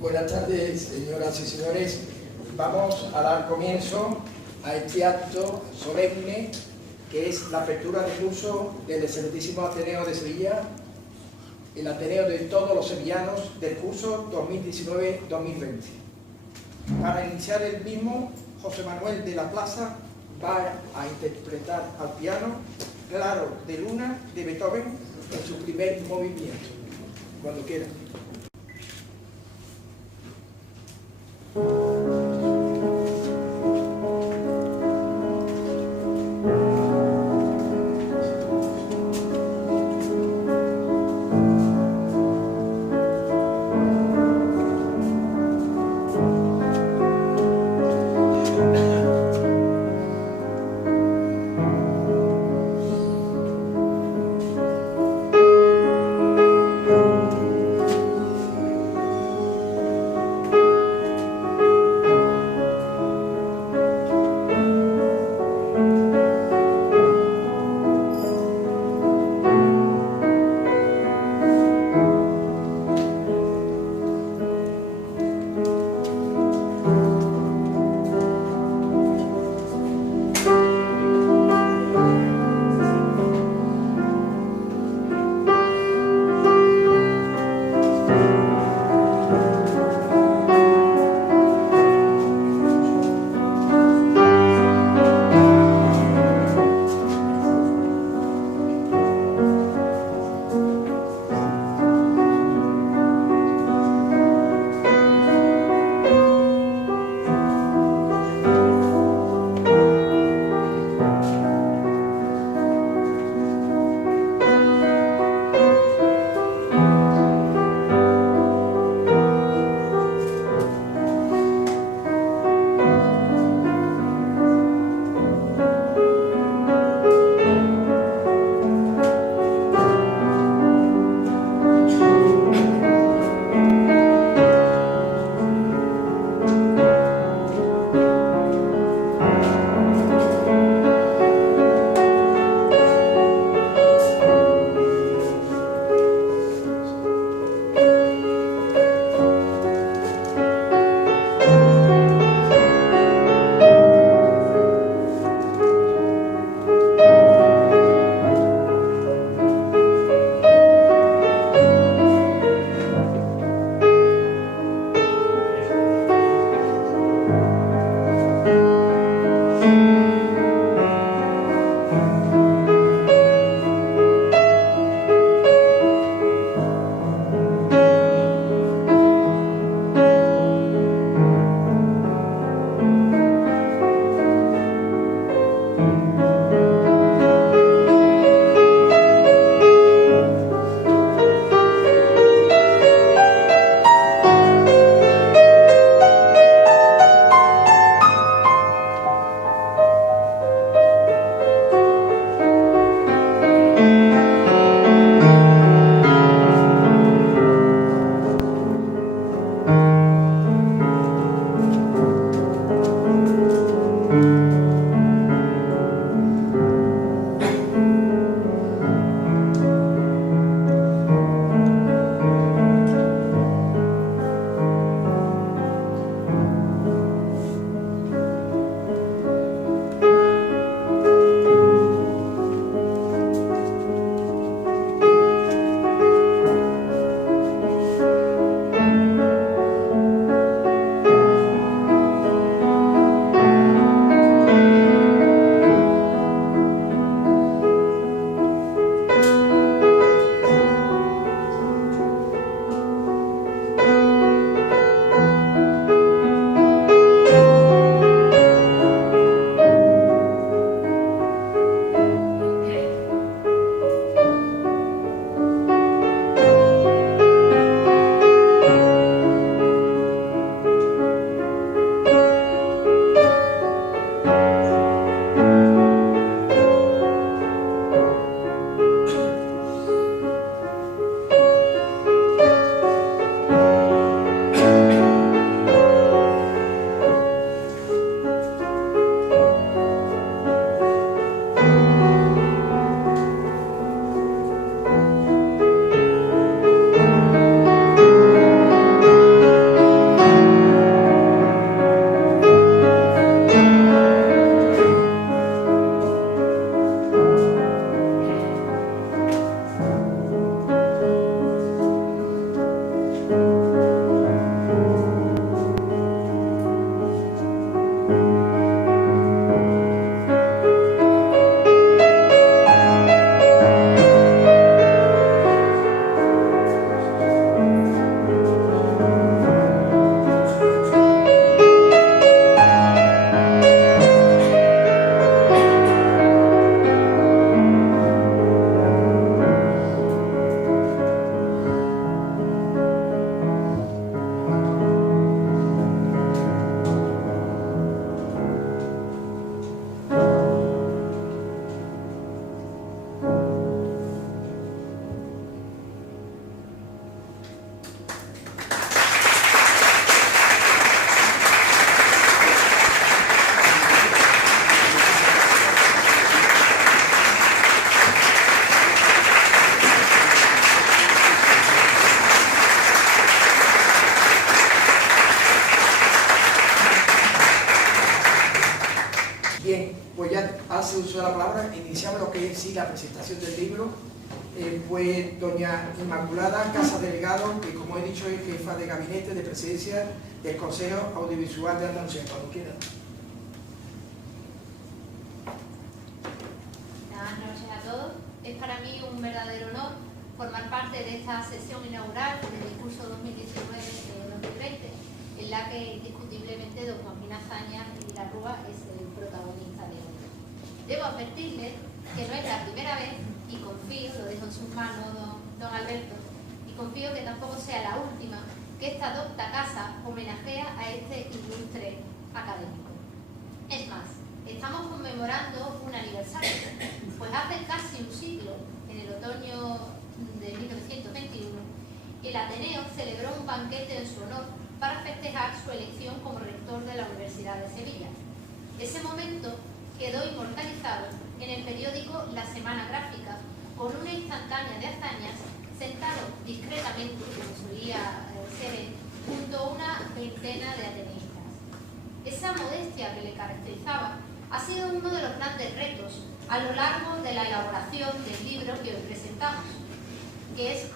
Buenas tardes, señoras y señores. Vamos a dar comienzo a este acto solemne que es la apertura de curso del excelentísimo Ateneo de Sevilla, el Ateneo de todos los sevillanos del curso 2019-2020. Para iniciar el mismo, José Manuel de la Plaza va a interpretar al piano Claro de Luna de Beethoven en su primer movimiento. Cuando quiera. Bien, pues ya hace uso de la palabra, iniciamos lo que es en sí la presentación del libro. Pues doña Inmaculada Casas Delgado, que como he dicho es jefa de gabinete de presidencia del Consejo Audiovisual de Andalucía. Cuando quiera. Buenas noches a todos. Es para mí un verdadero honor formar parte de esta sesión inaugural del curso 2019-2020, en la que indiscutiblemente don Joaquín Azaña y la Rúa es el protagonista de hoy. Debo advertirles que no es la primera vez, y confío, lo dejo en sus manos don Alberto, y confío que tampoco sea la última, que esta docta casa homenajea a este ilustre académico. Es más, estamos conmemorando un aniversario, pues hace casi un siglo, en el otoño de 1921, el Ateneo celebró un banquete en su honor para festejar su elección como rector de la Universidad de Sevilla. Ese momento quedó inmortalizado en el periódico La Semana Gráfica, con una instantánea de Azañas sentado discretamente, como solía ser él, junto a una veintena de ateneístas. Esa modestia que le caracterizaba ha sido uno de los grandes retos a lo largo de la elaboración del libro que hoy presentamos, que es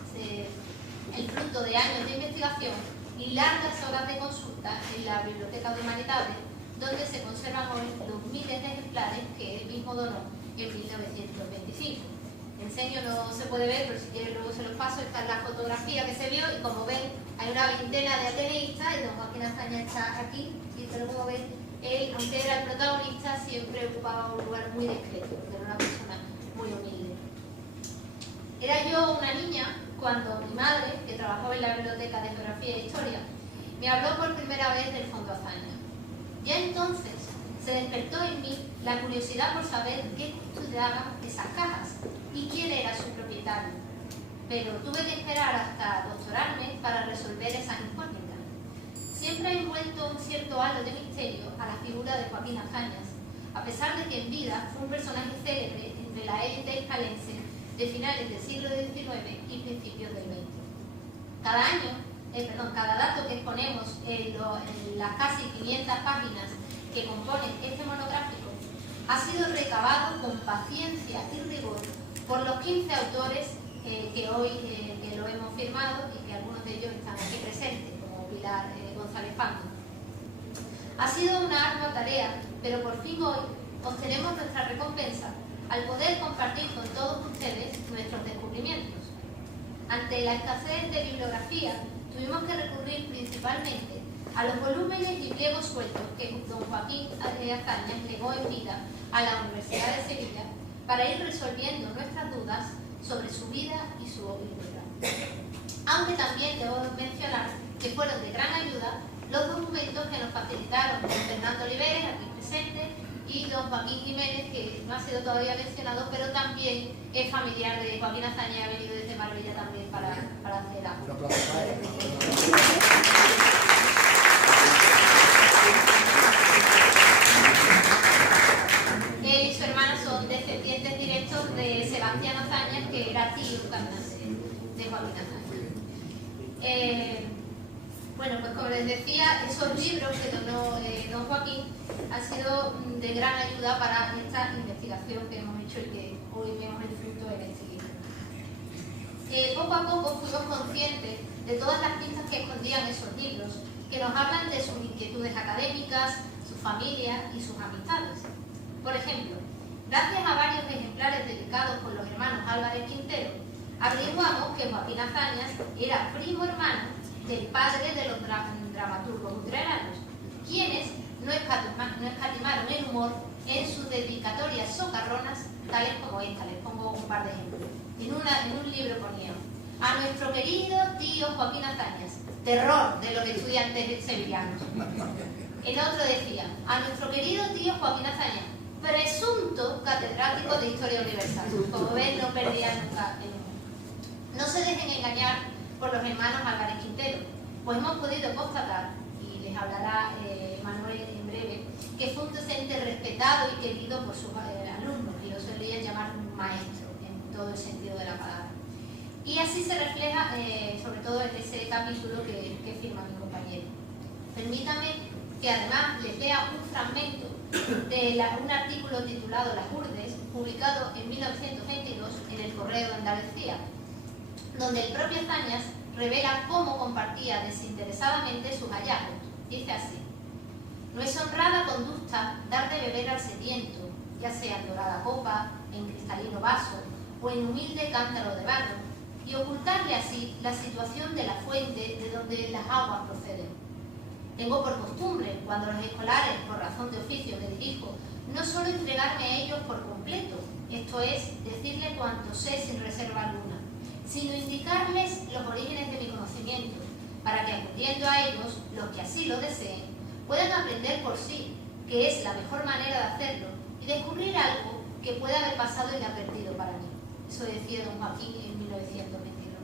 el fruto de años de investigación y largas horas de consulta en la Biblioteca de Humanidades, donde se conservan hoy los miles de ejemplares que él mismo donó en 1925. Enseño, no se puede ver, pero si quieren luego se los paso. Esta es la fotografía que se vio y como ven hay una veintena de ateneístas y don Joaquín Azaña está aquí, y pero como ven, él, aunque era el protagonista, siempre ocupaba un lugar muy discreto, porque era una persona muy humilde. Era yo una niña cuando mi madre, que trabajaba en la Biblioteca de Geografía e Historia, me habló por primera vez del Fondo Azaña. Ya entonces se despertó en mí la curiosidad por saber qué estudiaban esas cajas y quién era su propietario. Pero tuve que esperar hasta doctorarme para resolver esas incógnitas. Siempre ha envuelto un cierto halo de misterio a la figura de Joaquín Azañas, a pesar de que en vida fue un personaje célebre entre la élite hispalense de finales del siglo XIX y principios del XX. Cada dato que exponemos en las casi 500 páginas que componen este monográfico ha sido recabado con paciencia y rigor por los 15 autores que hoy que lo hemos firmado y que algunos de ellos están aquí presentes, como Pilar González Pando. Ha sido una ardua tarea, pero por fin hoy obtenemos nuestra recompensa al poder compartir con todos ustedes nuestros descubrimientos. Ante la escasez de bibliografía, tuvimos que recurrir principalmente a los volúmenes y pliegos sueltos que don Joaquín Azaña legó en vida a la Universidad de Sevilla para ir resolviendo nuestras dudas sobre su vida y su obra. Aunque también debo mencionar que fueron de gran ayuda los documentos que nos facilitaron don Fernando Oliveres, aquí presente, y don Joaquín Jiménez, que no ha sido todavía mencionado, pero también es familiar de Joaquín Azaña y ha venido desde Marbella también para hacer algo. Un aplauso para él. Él y su hermana son descendientes directos de Sebastián Azaña, que era tío también de Joaquín Azaña. Bueno, pues como les decía, esos libros que donó don Joaquín han sido de gran ayuda para esta investigación que hemos hecho y que hoy vemos el fruto en este libro. Poco a poco fuimos conscientes de todas las pistas que escondían esos libros, que nos hablan de sus inquietudes académicas, su familia y sus amistades. Por ejemplo, gracias a varios ejemplares dedicados por los hermanos Álvarez Quintero, averiguamos que Joaquín Azañas era primo hermano del padre de los dramaturgos utreranos, quienes no escatimaron el humor en sus dedicatorias socarronas, tales como esta. Les pongo un par de ejemplos. En un libro ponía: a nuestro querido tío Joaquín Azañas, terror de los estudiantes sevillanos. En otro decía: a nuestro querido tío Joaquín Azañas, presunto catedrático de Historia Universal. Como ven, no perdía nunca el humor. No se dejen engañar por los hermanos Álvarez Quintero, pues hemos podido constatar, y les hablará Manuel en breve, que fue un docente respetado y querido por sus alumnos, y lo solían llamar un maestro en todo el sentido de la palabra. Y así se refleja sobre todo en ese capítulo que firma mi compañero. Permítanme que además les lea un fragmento de un artículo titulado Las Urdes, publicado en 1922 en el Correo de Andalucía, donde el propio Azañas revela cómo compartía desinteresadamente sus hallazgos. Dice así: no es honrada conducta dar de beber al sediento, ya sea en dorada copa, en cristalino vaso o en humilde cántaro de barro, y ocultarle así la situación de la fuente de donde las aguas proceden. Tengo por costumbre, cuando los escolares, por razón de oficio, me dirijo, no solo entregarme a ellos por completo, esto es, decirle cuanto sé sin reserva alguna, sino indicarles los orígenes de mi conocimiento, para que acudiendo a ellos, los que así lo deseen, puedan aprender por sí, que es la mejor manera de hacerlo, y descubrir algo que pueda haber pasado inadvertido para mí. Eso decía don Joaquín en 1922.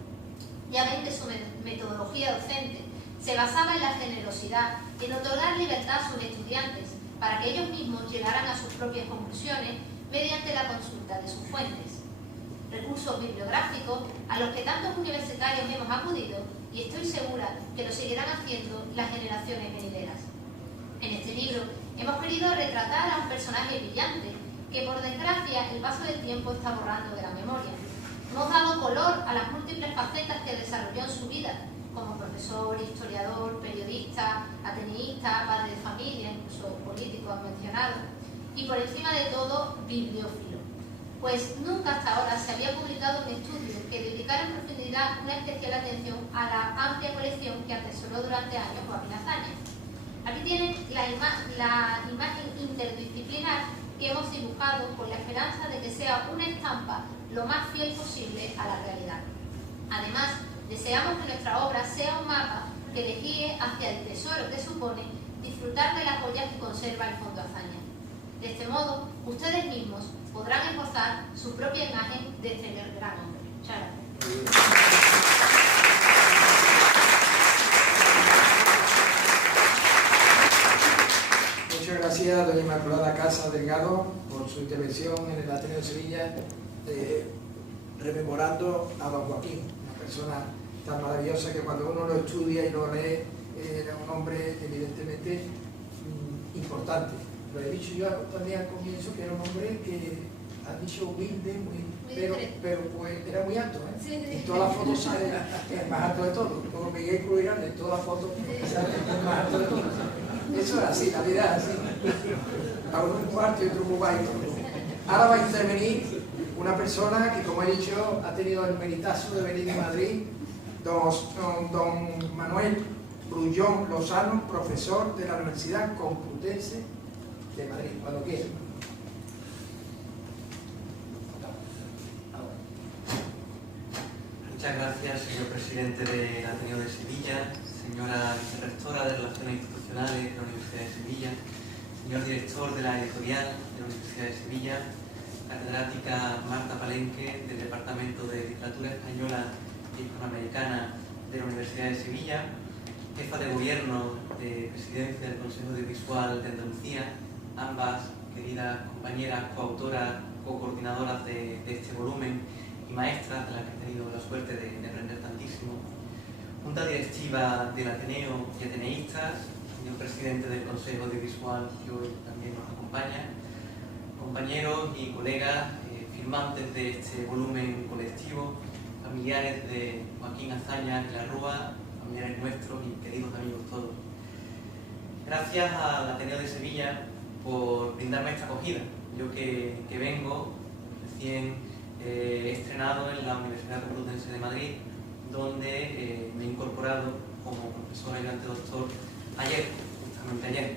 Ya ven que su metodología docente se basaba en la generosidad y en otorgar libertad a sus estudiantes para que ellos mismos llegaran a sus propias conclusiones mediante la consulta de sus fuentes. Recursos bibliográficos a los que tantos universitarios hemos acudido y estoy segura que lo seguirán haciendo las generaciones venideras. En este libro hemos querido retratar a un personaje brillante que por desgracia el paso del tiempo está borrando de la memoria. Hemos dado color a las múltiples facetas que desarrolló en su vida, como profesor, historiador, periodista, ateneísta, padre de familia, incluso político han mencionado, y por encima de todo, bibliófilo. Pues nunca hasta ahora se había publicado un estudio que dedicara en profundidad una especial atención a la amplia colección que atesoró durante años Joaquín Azañas. Aquí tienen la imagen interdisciplinar que hemos dibujado con la esperanza de que sea una estampa lo más fiel posible a la realidad. Además, deseamos que nuestra obra sea un mapa que les guíe hacia el tesoro que supone disfrutar de las joyas que conserva el Fondo Azañas. De este modo, ustedes mismos podrán esbozar su propia imagen de este gran hombre. Muchas gracias. Muchas gracias, doña Inmaculada Casas Delgado, por su intervención en el Ateneo de Sevilla, rememorando a don Joaquín, una persona tan maravillosa que cuando uno lo estudia y lo lee, era un hombre evidentemente importante. Lo he dicho yo también al comienzo, que era un hombre que han dicho humilde, pero pues era muy alto, ¿eh? Sí, sí. Y todas las fotos salen el más alto de todos, como Miguel Cruz Grande, todas las fotos salen el más alto de todos. Eso es así, la vida es así. A uno muy alto y otro muy bajito. Ahora va a intervenir una persona que, como he dicho, ha tenido el meritazo de venir de Madrid, don Manuel Brullón Lozano, profesor de la Universidad Complutense de Madrid, cuando quiera. Muchas gracias, señor presidente del Ateneo de Sevilla, señora vicerrectora de Relaciones Institucionales de la Universidad de Sevilla, señor director de la editorial de la Universidad de Sevilla, catedrática Marta Palenque del Departamento de Literatura Española e Hispanoamericana de la Universidad de Sevilla, jefa de gobierno de presidencia del Consejo Audiovisual de Andalucía, ambas queridas compañeras, coautoras, co-coordinadoras de este volumen y maestras de las que he tenido la suerte de aprender tantísimo, junta directiva del Ateneo y ateneístas, señor presidente del Consejo Audiovisual que hoy también nos acompaña, compañeros y colegas firmantes de este volumen colectivo, familiares de Joaquín Azañas y la Rúa, familiares nuestros y queridos amigos todos. Gracias al Ateneo de Sevilla por brindarme esta acogida. Yo que vengo recién estrenado en la Universidad Complutense de Madrid, donde me he incorporado como profesor ayudante doctor ayer, justamente ayer.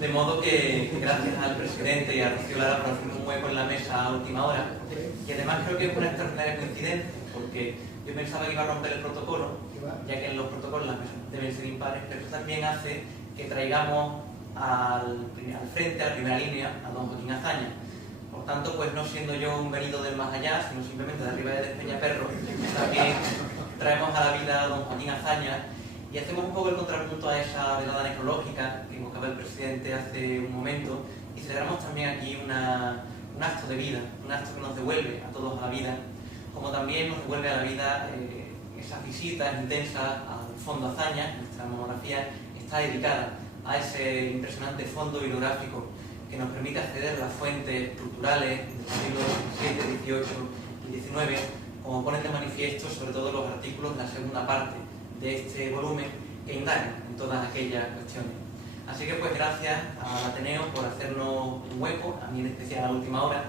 De modo que gracias al presidente y a Rocío Lara por hacerme un hueco en la mesa a última hora. Y además creo que es una extraordinaria coincidencia, porque yo pensaba que iba a romper el protocolo, ya que en los protocolos las mesas deben ser impares, pero eso también hace que traigamos al frente, a la primera línea, a don Joaquín Azañas. Por tanto, pues no siendo yo un venido del más allá, sino simplemente de arriba de Despeñaperro, también traemos a la vida a don Joaquín Azañas y hacemos un poco el contrapunto a esa velada necrológica que invocaba el presidente hace un momento y celebramos también aquí un acto de vida, un acto que nos devuelve a todos a la vida, como también nos devuelve a la vida esas visitas intensas al Fondo Azañas. Nuestra monografía está dedicada a ese impresionante fondo bibliográfico que nos permite acceder a las fuentes culturales del siglo XVII, XVIII y XIX, como ponen de manifiesto sobre todo los artículos de la segunda parte de este volumen que indagan en todas aquellas cuestiones. Así que pues gracias al Ateneo por hacernos un hueco, a mí en especial a la última hora,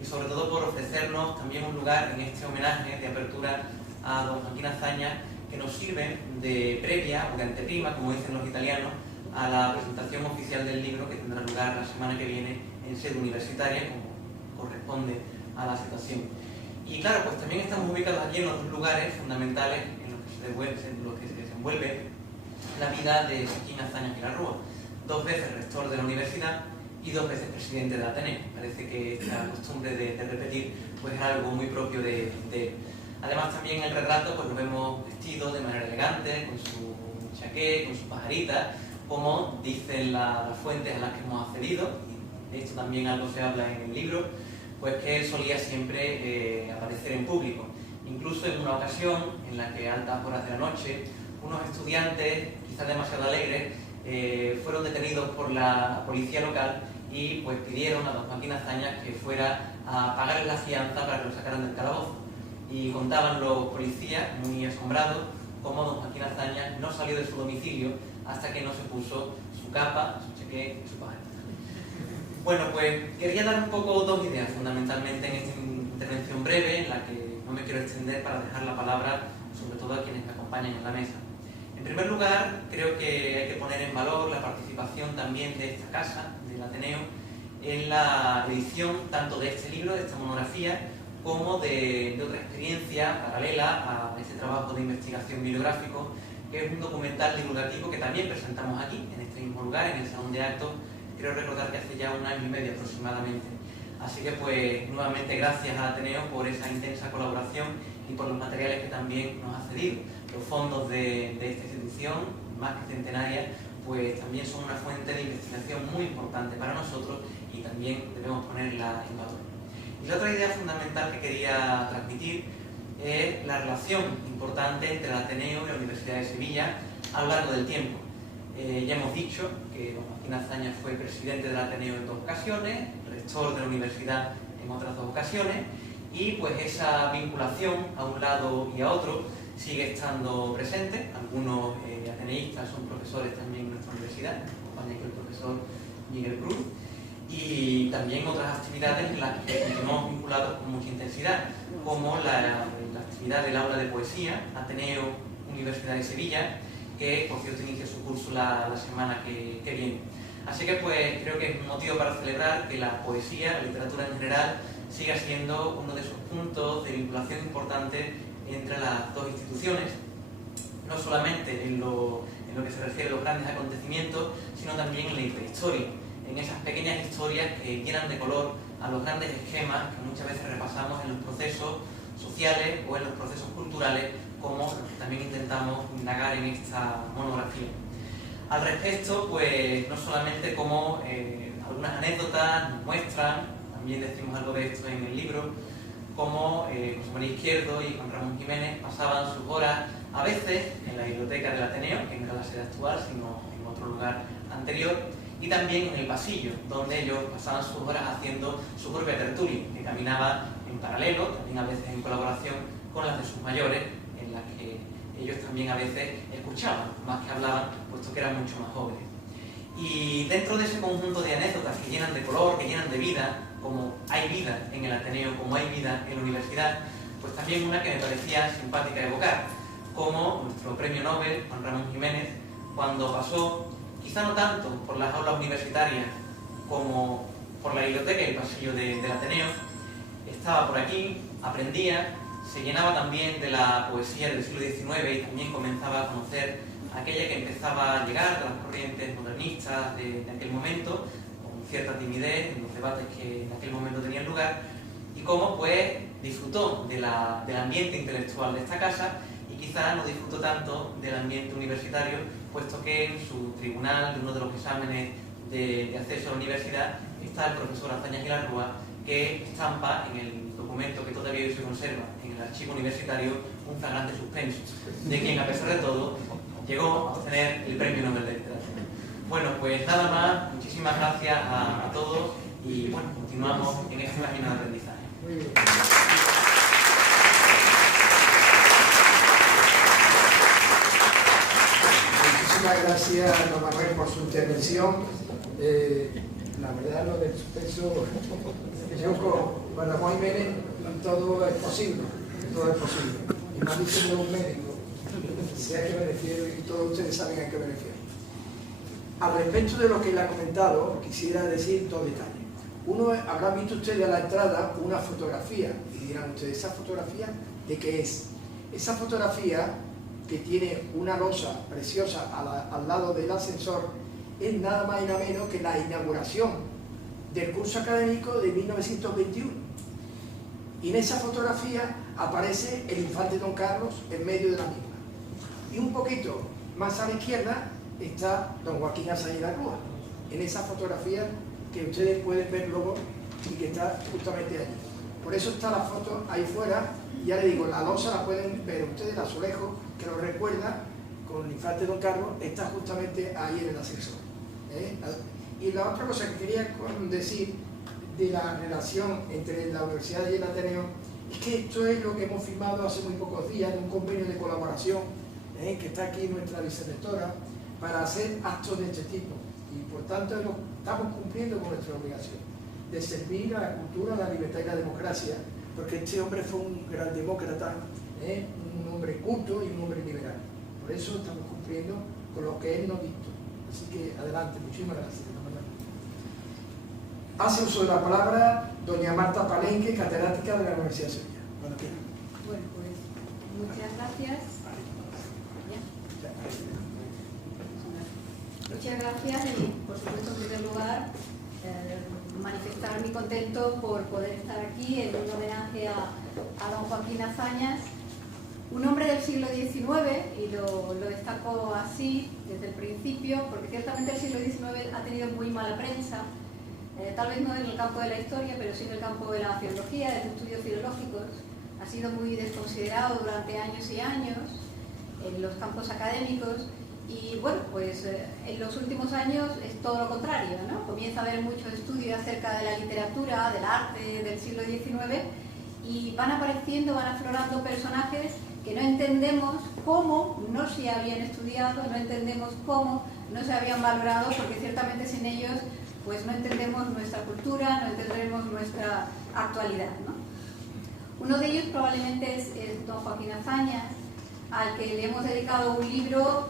y sobre todo por ofrecernos también un lugar en este homenaje de apertura a don Joaquín Azaña, que nos sirve de previa o de anteprima, como dicen los italianos, a la presentación oficial del libro que tendrá lugar la semana que viene en sede universitaria, como corresponde a la situación. Y claro, pues también estamos ubicados aquí en los dos lugares fundamentales en los que se desenvuelve la vida de Joaquín Azaña Gilarrúa, 2 veces rector de la universidad y 2 veces presidente del Ateneo. Parece que esta costumbre de repetir pues es algo muy propio de él. Además también el retrato pues lo vemos vestido de manera elegante, con su chaqué, con su pajarita, como dicen las fuentes a las que hemos accedido, y de esto también algo se habla en el libro, pues que él solía siempre aparecer en público. Incluso en una ocasión en la que a altas horas de la noche unos estudiantes, quizás demasiado alegres, fueron detenidos por la policía local y pues pidieron a don Joaquín Azaña que fuera a pagarles la fianza para que lo sacaran del calabozo. Y contaban los policías, muy asombrados, cómo don Joaquín Azaña no salió de su domicilio hasta que no se puso su capa, su chaqué y su pajarita. Bueno, pues quería dar un poco 2 ideas fundamentalmente en esta intervención breve, en la que no me quiero extender para dejar la palabra sobre todo a quienes me acompañan en la mesa. En primer lugar, creo que hay que poner en valor la participación también de esta casa, del Ateneo, en la edición tanto de este libro, de esta monografía, como de otra experiencia paralela a este trabajo de investigación bibliográfico, que es un documental divulgativo que también presentamos aquí, en este mismo lugar, en el Salón de Actos, creo recordar que hace ya 1 año y medio aproximadamente. Así que pues nuevamente gracias a Ateneo por esa intensa colaboración y por los materiales que también nos ha cedido. Los fondos de esta institución, más que centenaria, pues también son una fuente de investigación muy importante para nosotros y también debemos ponerla en valor. Y la otra idea fundamental que quería transmitir es la relación importante entre el Ateneo y la Universidad de Sevilla a lo largo del tiempo. Ya hemos dicho que don Joaquín Azaña fue presidente del Ateneo en 2 ocasiones, rector de la universidad en otras 2 ocasiones, y pues esa vinculación a un lado y a otro sigue estando presente. Algunos ateneístas son profesores también en nuestra universidad, acompaña aquí el profesor Miguel Cruz, y también otras actividades en las que continuamos vinculados con mucha intensidad, como la actividad del aula de poesía, Ateneo Universidad de Sevilla, que por cierto inicia su curso la semana que viene. Así que pues creo que es un motivo para celebrar que la poesía, la literatura en general, siga siendo uno de esos puntos de vinculación importante entre las 2 instituciones, no solamente en lo que se refiere a los grandes acontecimientos, sino también en la intrahistoria, en esas pequeñas historias que llenan de color a los grandes esquemas que muchas veces repasamos en los procesos sociales o en los procesos culturales, como también intentamos indagar en esta monografía. Al respecto, pues no solamente como algunas anécdotas nos muestran, también decimos algo de esto en el libro, como José María Izquierdo y Juan Ramón Jiménez pasaban sus horas a veces en la biblioteca del Ateneo, que no era la sede actual, sino en otro lugar anterior, y también en el pasillo, donde ellos pasaban sus horas haciendo su propia tertulia, que caminaba en paralelo, también a veces en colaboración con las de sus mayores, en las que ellos también a veces escuchaban, más que hablaban, puesto que eran mucho más jóvenes. Y dentro de ese conjunto de anécdotas que llenan de color, que llenan de vida, como hay vida en el Ateneo, como hay vida en la universidad, pues también una que me parecía simpática evocar, como nuestro premio Nobel, Juan Ramón Jiménez, cuando pasó, quizá no tanto por las aulas universitarias como por la biblioteca y el pasillo del Ateneo, estaba por aquí, aprendía, se llenaba también de la poesía del siglo XIX y también comenzaba a conocer aquella que empezaba a llegar de las corrientes modernistas de aquel momento, con cierta timidez en los debates que en aquel momento tenían lugar, y cómo pues disfrutó del ambiente intelectual de esta casa y quizás no disfrutó tanto del ambiente universitario, puesto que en su tribunal de uno de los exámenes de acceso a la universidad está el profesor Azaña Gilarrúa, que estampa en el documento que todavía hoy se conserva en el archivo universitario un flagrante suspenso de quien, a pesar de todo, llegó a obtener el premio Nobel de Literatura. Bueno, pues nada más, muchísimas gracias a todos y bueno, continuamos en este camino de aprendizaje. Muy bien. Muchísimas gracias, don Manuel, por su intervención. La verdad, lo del suspenso, yo con Ramón Jiménez, todo es posible, todo es posible. Y más diciendo un médico, sé a qué me refiero y todos ustedes saben a qué me refiero. Al respecto de lo que él ha comentado, quisiera decir dos detalles. Uno, habrán visto ustedes a la entrada una fotografía, y dirán ustedes, ¿esa fotografía de qué es? Esa fotografía, que tiene una losa preciosa al lado del ascensor, es nada más y nada menos que la inauguración del curso académico de 1921. Y en esa fotografía aparece el infante Don Carlos en medio de la misma. Y un poquito más a la izquierda está don Joaquín Azaña y la Rúa, en esa fotografía que ustedes pueden ver luego y que está justamente allí. Por eso está la foto ahí fuera. Ya le digo, la losa la pueden ver ustedes, el azulejo que lo recuerda con el infante Don Carlos, está justamente ahí en el ascensor. Y la otra cosa que quería decir de la relación entre la universidad y el Ateneo es que esto es lo que hemos firmado hace muy pocos días, en un convenio de colaboración que está aquí nuestra vicerrectora, para hacer actos de este tipo. Y por tanto estamos cumpliendo con nuestra obligación de servir a la cultura, a la libertad y la democracia, porque este hombre fue un gran demócrata, un hombre culto y un hombre liberal. Por eso estamos cumpliendo con lo que él nos dictó. Así que adelante, muchísimas gracias. Hace uso de la palabra doña Marta Palenque, catedrática de la Universidad de Sevilla. Bueno, pues muchas gracias. Muchas gracias y, por supuesto, en primer lugar, manifestar mi contento por poder estar aquí en un homenaje a don Joaquín Azañas, un hombre del siglo XIX, y lo destaco así desde el principio, porque ciertamente el siglo XIX ha tenido muy mala prensa, tal vez no en el campo de la historia, pero sí en el campo de la filología, de los estudios filológicos. Ha sido muy desconsiderado durante años y años en los campos académicos. Y bueno, pues en los últimos años es todo lo contrario, ¿no? Comienza a haber muchos estudios acerca de la literatura, del arte del siglo XIX, y van apareciendo, van aflorando personajes que no entendemos cómo no se habían estudiado, no entendemos cómo no se habían valorado, porque ciertamente sin ellos pues no entendemos nuestra cultura, no entendemos nuestra actualidad, ¿no? Uno de ellos probablemente es don Joaquín Azañas, al que le hemos dedicado un libro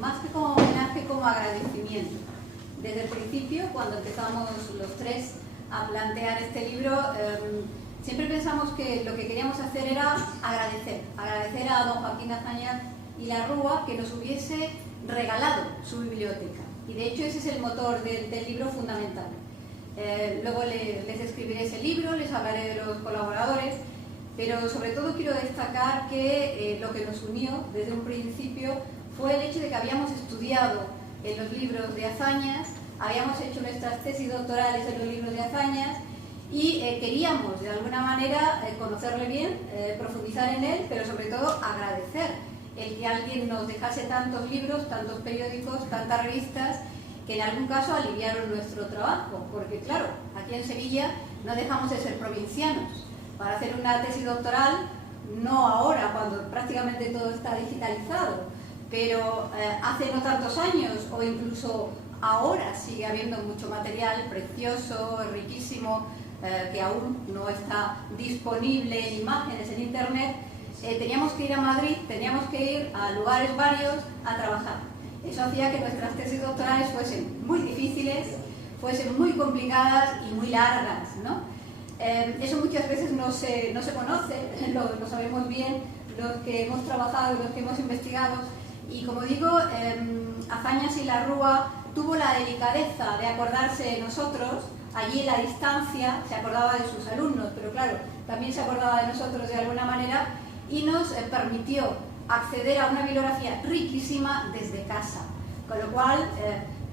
más que como homenaje, como agradecimiento. Desde el principio, cuando empezamos los tres a plantear este libro, siempre pensamos que lo que queríamos hacer era agradecer a don Joaquín Azañas y la Rúa que nos hubiese regalado su biblioteca. Y de hecho ese es el motor del libro fundamental. Luego les escribiré ese libro, les hablaré de los colaboradores, pero sobre todo quiero destacar que lo que nos unió desde un principio fue el hecho de que habíamos estudiado en los libros de Azañas, habíamos hecho nuestras tesis doctorales en los libros de Azañas y queríamos de alguna manera conocerle bien, profundizar en él, pero sobre todo agradecer el que alguien nos dejase tantos libros, tantos periódicos, tantas revistas, que en algún caso aliviaron nuestro trabajo, porque claro, aquí en Sevilla no dejamos de ser provincianos. Para hacer una tesis doctoral, no ahora, cuando prácticamente todo está digitalizado, pero hace no tantos años o incluso ahora sigue habiendo mucho material precioso, riquísimo, que aún no está disponible en imágenes en internet. Teníamos que ir a Madrid, teníamos que ir a lugares varios a trabajar. Eso hacía que nuestras tesis doctorales fuesen muy difíciles, fuesen muy complicadas y muy largas, ¿no? Eso muchas veces no se conoce, lo sabemos bien los que hemos trabajado y los que hemos investigado. Y como digo, Azañas y la Rúa tuvo la delicadeza de acordarse de nosotros, allí en la distancia, se acordaba de sus alumnos, pero claro, también se acordaba de nosotros de alguna manera, y nos permitió acceder a una bibliografía riquísima desde casa. Con lo cual,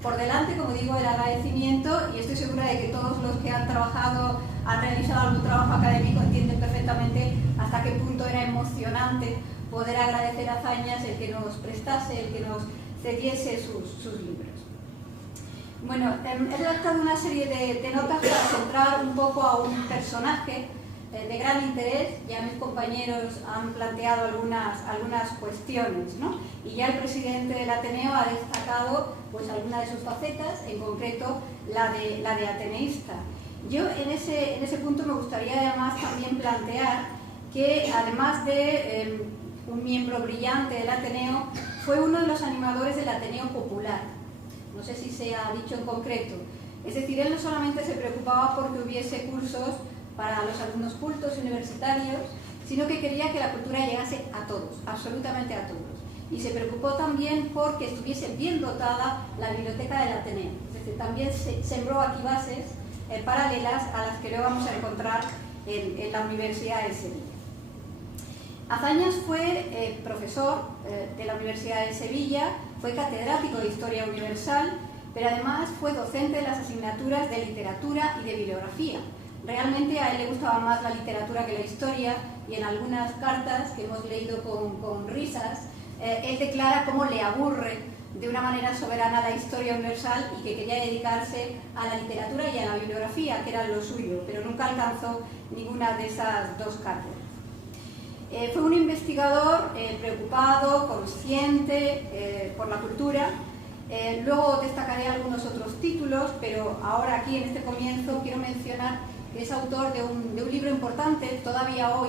por delante, como digo, el agradecimiento, y estoy segura de que todos los que han trabajado, han realizado algún trabajo académico, entienden perfectamente hasta qué punto era emocionante poder agradecer a Azañas el que nos prestase, el que nos cediese sus libros. Bueno, he redactado una serie de notas para centrar un poco a un personaje de gran interés. Ya mis compañeros han planteado algunas cuestiones, ¿no? Y ya el presidente del Ateneo ha destacado pues algunas de sus facetas, en concreto la de ateneísta. Yo en ese punto me gustaría además también plantear que además de un miembro brillante del Ateneo, fue uno de los animadores del Ateneo Popular. No sé si se ha dicho en concreto. Es decir, él no solamente se preocupaba porque hubiese cursos para los alumnos cultos universitarios, sino que quería que la cultura llegase a todos, absolutamente a todos. Y se preocupó también porque estuviese bien dotada la biblioteca del Ateneo. Es decir, también sembró aquí bases paralelas a las que luego vamos a encontrar en la Universidad de Sevilla. Azañas fue profesor de la Universidad de Sevilla, fue catedrático de Historia Universal, pero además fue docente de las asignaturas de literatura y de bibliografía. Realmente a él le gustaba más la literatura que la historia, y en algunas cartas que hemos leído con risas, él declara cómo le aburre de una manera soberana la historia universal y que quería dedicarse a la literatura y a la bibliografía, que era lo suyo, pero nunca alcanzó ninguna de esas dos cátedras. Fue un investigador preocupado, consciente por la cultura. Luego destacaré algunos otros títulos, pero ahora aquí en este comienzo quiero mencionar que es autor de un libro importante, todavía hoy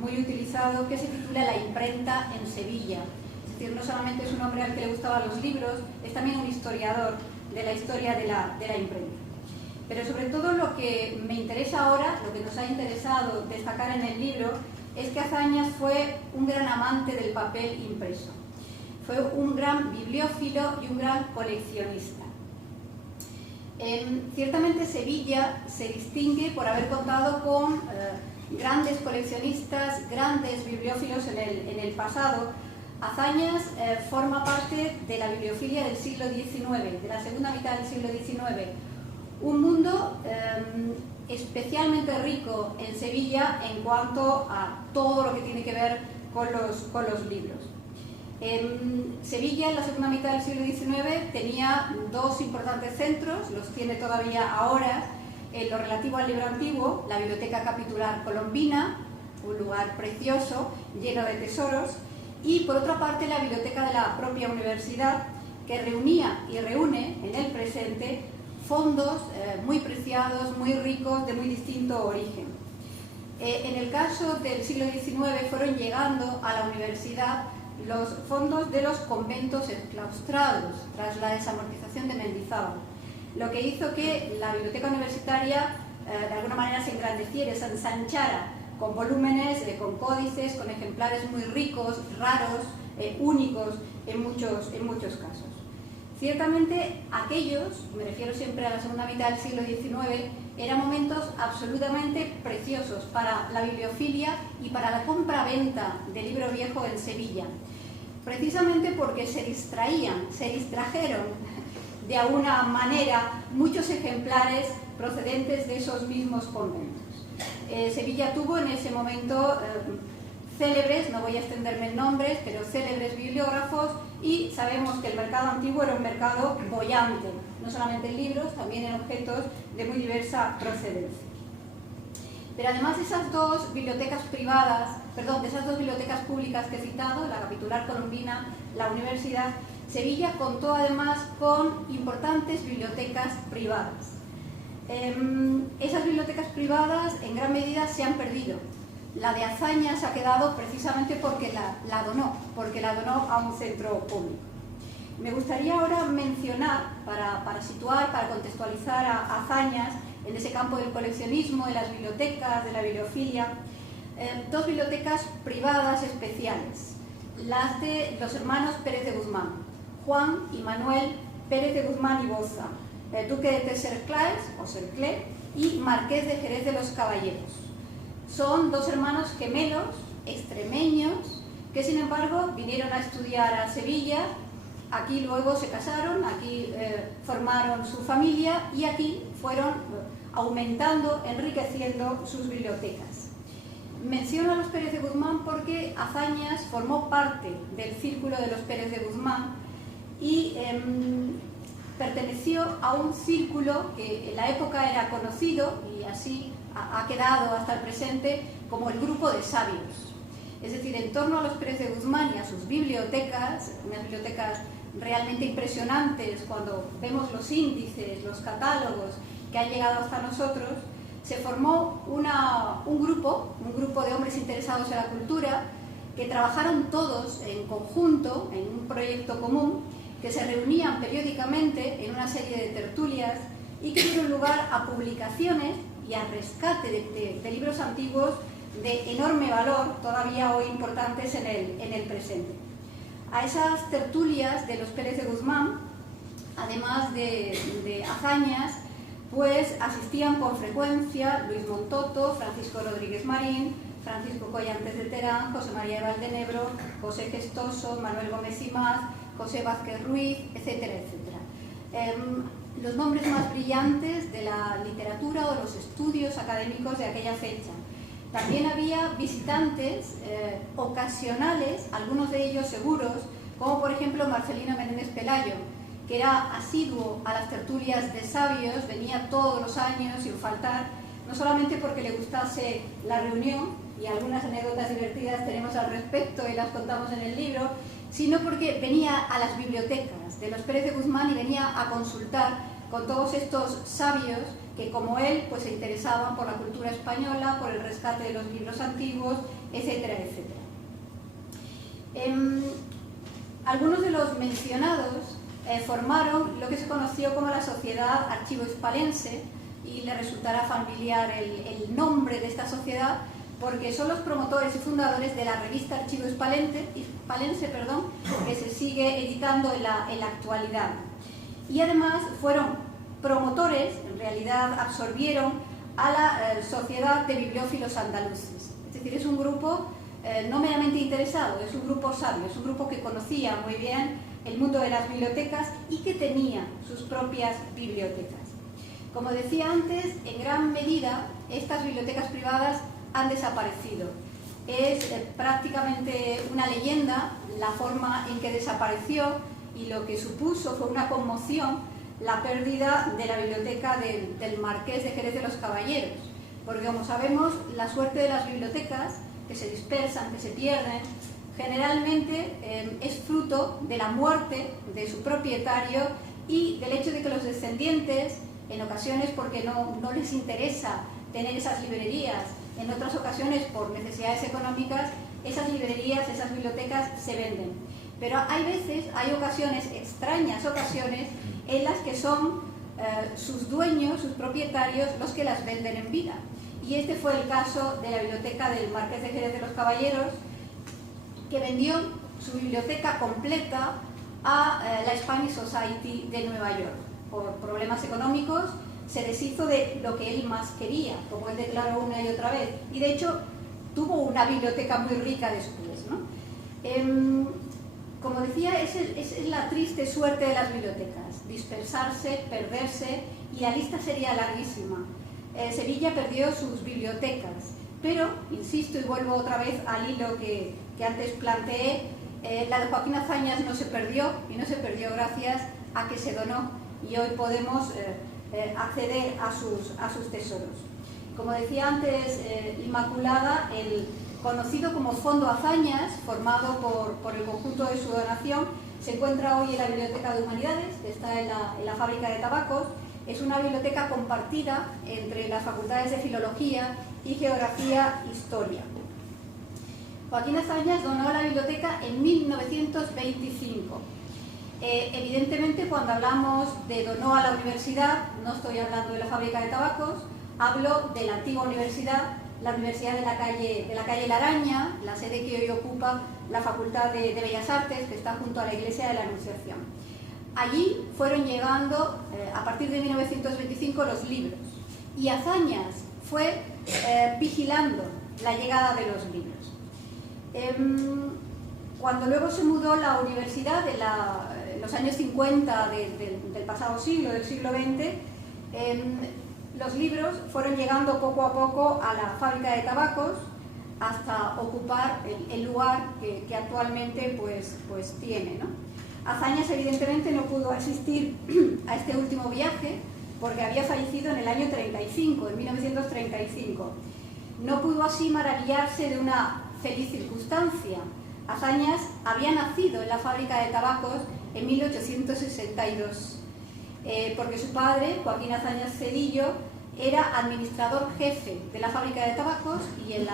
muy utilizado, que se titula La imprenta en Sevilla. Es decir, no solamente es un hombre al que le gustaban los libros, es también un historiador de la historia de la imprenta. Pero sobre todo lo que me interesa ahora, lo que nos ha interesado destacar en el libro, es que Azañas fue un gran amante del papel impreso. Fue un gran bibliófilo y un gran coleccionista. Ciertamente Sevilla se distingue por haber contado con grandes coleccionistas, grandes bibliófilos en el pasado. Azañas forma parte de la bibliofilia del siglo XIX, de la segunda mitad del siglo XIX. Un mundo especialmente rico en Sevilla en cuanto a todo lo que tiene que ver con los libros. Sevilla en la segunda mitad del siglo XIX tenía dos importantes centros, los tiene todavía ahora, en lo relativo al libro antiguo, la Biblioteca Capitular Colombina, un lugar precioso, lleno de tesoros, y por otra parte la biblioteca de la propia universidad, que reunía y reúne en el presente fondos muy preciados, muy ricos, de muy distinto origen. En el caso del siglo XIX fueron llegando a la universidad los fondos de los conventos exclaustrados tras la desamortización de Mendizábal, lo que hizo que la biblioteca universitaria de alguna manera se engrandeciera, se ensanchara con volúmenes, con códices, con ejemplares muy ricos, raros, únicos en muchos casos. Ciertamente aquellos, me refiero siempre a la segunda mitad del siglo XIX, eran momentos absolutamente preciosos para la bibliofilia y para la compra-venta de libro viejo en Sevilla, precisamente porque se distrajeron de alguna manera muchos ejemplares procedentes de esos mismos conventos. Sevilla tuvo en ese momento célebres, no voy a extenderme en nombres, pero célebres bibliógrafos, y sabemos que el mercado antiguo era un mercado boyante, no solamente en libros, también en objetos de muy diversa procedencia. Pero además de esas dos bibliotecas públicas que he citado, la Capitular Colombina, la universidad, Sevilla contó además con importantes bibliotecas privadas. Esas bibliotecas privadas en gran medida se han perdido. La de Azañas ha quedado precisamente porque la donó a un centro público. Me gustaría ahora mencionar, para situar, para contextualizar a Azañas en ese campo del coleccionismo, de las bibliotecas, de la bibliofilia, dos bibliotecas privadas especiales, las de los hermanos Pérez de Guzmán, Juan y Manuel Pérez de Guzmán y Boza, duque de Cerclés y marqués de Jerez de los Caballeros. Son dos hermanos gemelos, extremeños, que sin embargo vinieron a estudiar a Sevilla, aquí luego se casaron, aquí formaron su familia y aquí fueron aumentando, enriqueciendo sus bibliotecas. Menciono a los Pérez de Guzmán porque Azañas formó parte del círculo de los Pérez de Guzmán y perteneció a un círculo que en la época era conocido, y así ha quedado hasta el presente, como el grupo de sabios. Es decir, en torno a los Pérez de Guzmán y a sus bibliotecas, unas bibliotecas realmente impresionantes cuando vemos los índices, los catálogos que han llegado hasta nosotros, se formó un grupo de hombres interesados en la cultura que trabajaron todos en conjunto, en un proyecto común, que se reunían periódicamente en una serie de tertulias y que dieron lugar a publicaciones y al rescate de libros antiguos de enorme valor, todavía hoy importantes en el presente. A esas tertulias de los Pérez de Guzmán, además de hazañas, pues asistían con frecuencia Luis Montoto, Francisco Rodríguez Marín, Francisco Collantes de Terán, José María de Valdenebro, José Gestoso, Manuel Gómez Imaz, José Vázquez Ruiz, etcétera, etcétera. Los nombres más brillantes de la literatura o los estudios académicos de aquella fecha. También había visitantes ocasionales, algunos de ellos seguros, como por ejemplo Marcelino Menéndez Pelayo, que era asiduo a las tertulias de sabios, venía todos los años sin faltar, no solamente porque le gustase la reunión, y algunas anécdotas divertidas tenemos al respecto y las contamos en el libro, sino porque venía a las bibliotecas de los Pérez de Guzmán y venía a consultar con todos estos sabios que, como él, pues se interesaban por la cultura española, por el rescate de los libros antiguos, etcétera, etcétera. Algunos de los mencionados formaron lo que se conoció como la Sociedad Archivo Hispalense, y le resultará familiar el nombre de esta sociedad, porque son los promotores y fundadores de la revista Archivo Hispalense, que se sigue editando en la actualidad. Y además fueron promotores, en realidad absorbieron a la Sociedad de Bibliófilos Andaluces. Es decir, es un grupo no meramente interesado, es un grupo sabio, es un grupo que conocía muy bien el mundo de las bibliotecas y que tenía sus propias bibliotecas. Como decía antes, en gran medida estas bibliotecas privadas han desaparecido. Es prácticamente una leyenda la forma en que desapareció, y lo que supuso fue una conmoción la pérdida de la biblioteca del Marqués de Jerez de los Caballeros, porque como sabemos, la suerte de las bibliotecas, que se dispersan, que se pierden, generalmente es fruto de la muerte de su propietario y del hecho de que los descendientes, en ocasiones porque no les interesa tener esas librerías, en otras ocasiones por necesidades económicas, esas librerías, esas bibliotecas se venden. Pero hay ocasiones, extrañas ocasiones, en las que son sus dueños, sus propietarios, los que las venden en vida. Y este fue el caso de la biblioteca del Marqués de Jerez de los Caballeros, que vendió su biblioteca completa a la Spanish Society de Nueva York. Por problemas económicos se deshizo de lo que él más quería, como él declaró una y otra vez. Y de hecho tuvo una biblioteca muy rica después, ¿no? Como decía, es la triste suerte de las bibliotecas, dispersarse, perderse, y la lista sería larguísima. Sevilla perdió sus bibliotecas, pero, insisto y vuelvo otra vez al hilo que antes planteé, la de Joaquín Azañas no se perdió, y no se perdió gracias a que se donó, y hoy podemos acceder a sus tesoros. Como decía antes Inmaculada, el conocido como Fondo Azañas, formado por el conjunto de su donación, se encuentra hoy en la Biblioteca de Humanidades, que está en la Fábrica de Tabacos. Es una biblioteca compartida entre las facultades de Filología y Geografía e Historia. Joaquín Azañas donó la biblioteca en 1925. Evidentemente, cuando hablamos de donó a la universidad, no estoy hablando de la Fábrica de Tabacos, hablo de la antigua universidad, la Universidad de la calle La Araña, la sede que hoy ocupa la Facultad de Bellas Artes, que está junto a la Iglesia de la Anunciación. Allí fueron llegando, a partir de 1925, los libros, y Azañas fue vigilando la llegada de los libros. Cuando luego se mudó la universidad en los años 50 del pasado siglo, del siglo XX, los libros fueron llegando poco a poco a la Fábrica de Tabacos hasta ocupar el lugar que actualmente pues tiene, ¿no? Azañas evidentemente no pudo asistir a este último viaje porque había fallecido en el año 35, en 1935. No pudo así maravillarse de una feliz circunstancia. Azañas había nacido en la fábrica de tabacos en 1862, porque su padre, Joaquín Azañas Cedillo, era administrador jefe de la fábrica de tabacos y en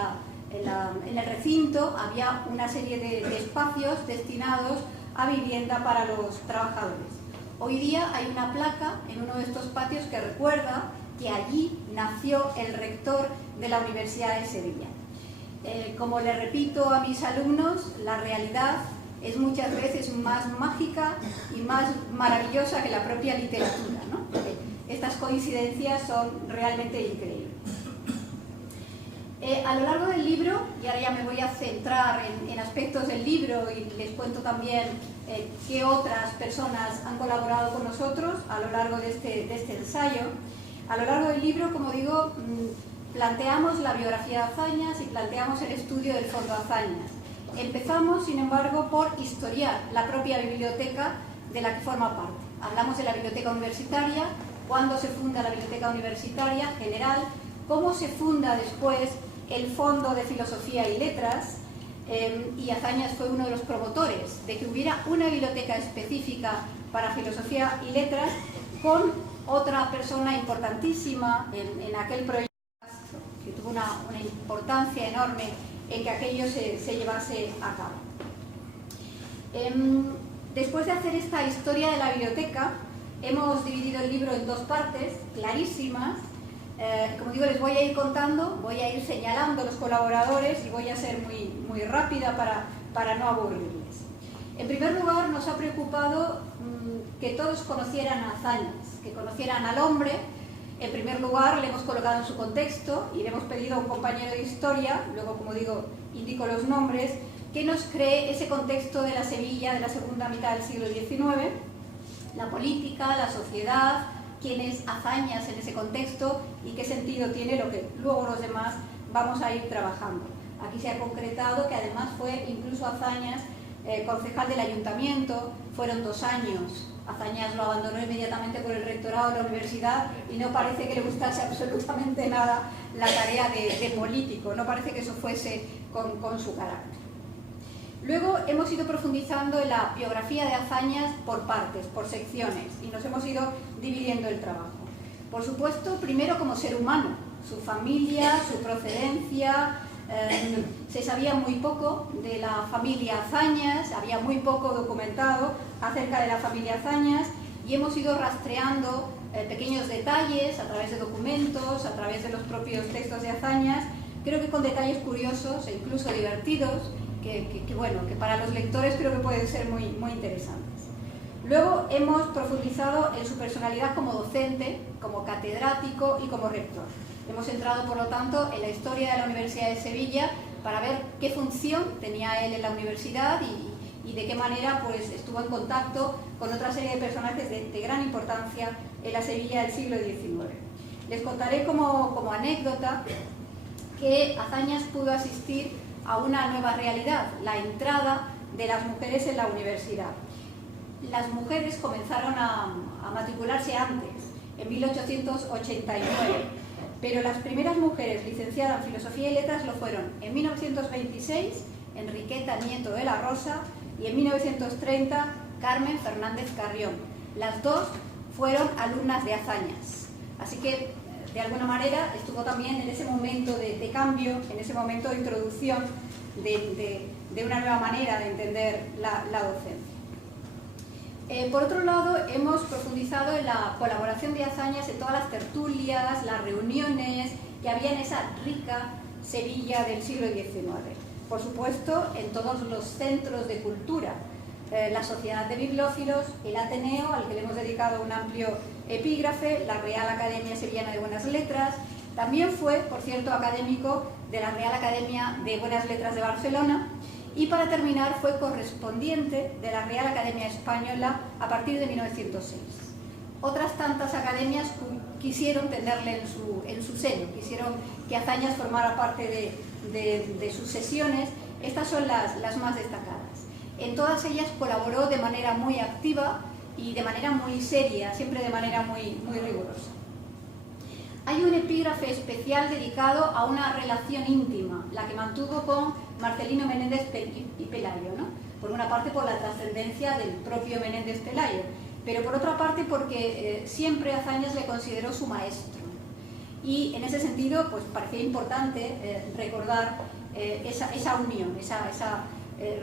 el recinto había una serie de espacios destinados a vivienda para los trabajadores. Hoy día hay una placa en uno de estos patios que recuerda que allí nació el rector de la Universidad de Sevilla. Como le repito a mis alumnos, la realidad es muchas veces más mágica y más maravillosa que la propia literatura, ¿no? Estas coincidencias son realmente increíbles. A lo largo del libro, y ahora ya me voy a centrar en aspectos del libro y les cuento también qué otras personas han colaborado con nosotros a lo largo de este ensayo. A lo largo del libro, como digo, planteamos la biografía de Azañas y planteamos el estudio del Fondo Azañas. Empezamos, sin embargo, por historiar la propia biblioteca de la que forma parte. Hablamos de la biblioteca universitaria, cuándo se funda la biblioteca universitaria general, cómo se funda después el Fondo de Filosofía y Letras, y Azañas fue uno de los promotores de que hubiera una biblioteca específica para Filosofía y Letras, con otra persona importantísima en aquel proyecto, que tuvo una importancia enorme en que aquello se llevase a cabo. Después de hacer esta historia de la biblioteca, hemos dividido el libro en dos partes clarísimas. Como digo, les voy a ir contando, voy a ir señalando los colaboradores y voy a ser muy rápida para no aburrirles. En primer lugar, nos ha preocupado que todos conocieran a Azañas, que conocieran al hombre. En primer lugar, le hemos colocado en su contexto y le hemos pedido a un compañero de historia, luego, como digo, indico los nombres, que nos cree ese contexto de la Sevilla de la segunda mitad del siglo XIX, la política, la sociedad, quién es Azañas en ese contexto y qué sentido tiene lo que luego los demás vamos a ir trabajando. Aquí se ha concretado que además fue incluso Azañas concejal del ayuntamiento, fueron 2 años. Azañas lo abandonó inmediatamente por el rectorado de la universidad y no parece que le gustase absolutamente nada la tarea de político, no parece que eso fuese con su carácter. Luego hemos ido profundizando en la biografía de Azañas por partes, por secciones, y nos hemos ido dividiendo el trabajo. Por supuesto, primero como ser humano, su familia, su procedencia. Se sabía muy poco de la familia Azañas, había muy poco documentado acerca de la familia Azañas, y hemos ido rastreando pequeños detalles a través de documentos, a través de los propios textos de Azañas, creo que con detalles curiosos e incluso divertidos, que para los lectores creo que pueden ser muy interesantes. Luego hemos profundizado en su personalidad como docente, como catedrático y como rector. Hemos entrado, por lo tanto, en la historia de la Universidad de Sevilla para ver qué función tenía él en la universidad y de qué manera pues, estuvo en contacto con otra serie de personajes de gran importancia en la Sevilla del siglo XIX. Les contaré como anécdota que Azañas pudo asistir a una nueva realidad, la entrada de las mujeres en la universidad. Las mujeres comenzaron a matricularse antes, en 1889, pero las primeras mujeres licenciadas en Filosofía y Letras lo fueron en 1926, Enriqueta Nieto de la Rosa, y en 1930, Carmen Fernández Carrión. Las dos fueron alumnas de Azañas. Así que, de alguna manera, estuvo también en ese momento de cambio, en ese momento de introducción de una nueva manera de entender la docencia. Por otro lado, hemos profundizado en la colaboración de Azañas en todas las tertulias, las reuniones que había en esa rica Sevilla del siglo XIX. Por supuesto, en todos los centros de cultura, la Sociedad de Bibliófilos, el Ateneo, al que le hemos dedicado un amplio epígrafe, la Real Academia Sevillana de Buenas Letras. También fue, por cierto, académico de la Real Academia de Buenas Letras de Barcelona. Y para terminar, fue correspondiente de la Real Academia Española a partir de 1906. Otras tantas academias quisieron tenerle en su seno, quisieron que Azañas formara parte de sus sesiones. Estas son las más destacadas. En todas ellas colaboró de manera muy activa y de manera muy seria, siempre de manera muy rigurosa. Hay un epígrafe especial dedicado a una relación íntima, la que mantuvo con Marcelino Menéndez y Pelayo, ¿no? Por una parte por la trascendencia del propio Menéndez Pelayo, pero por otra parte porque siempre Azañas le consideró su maestro. Y en ese sentido, pues parecía importante recordar esa unión, esa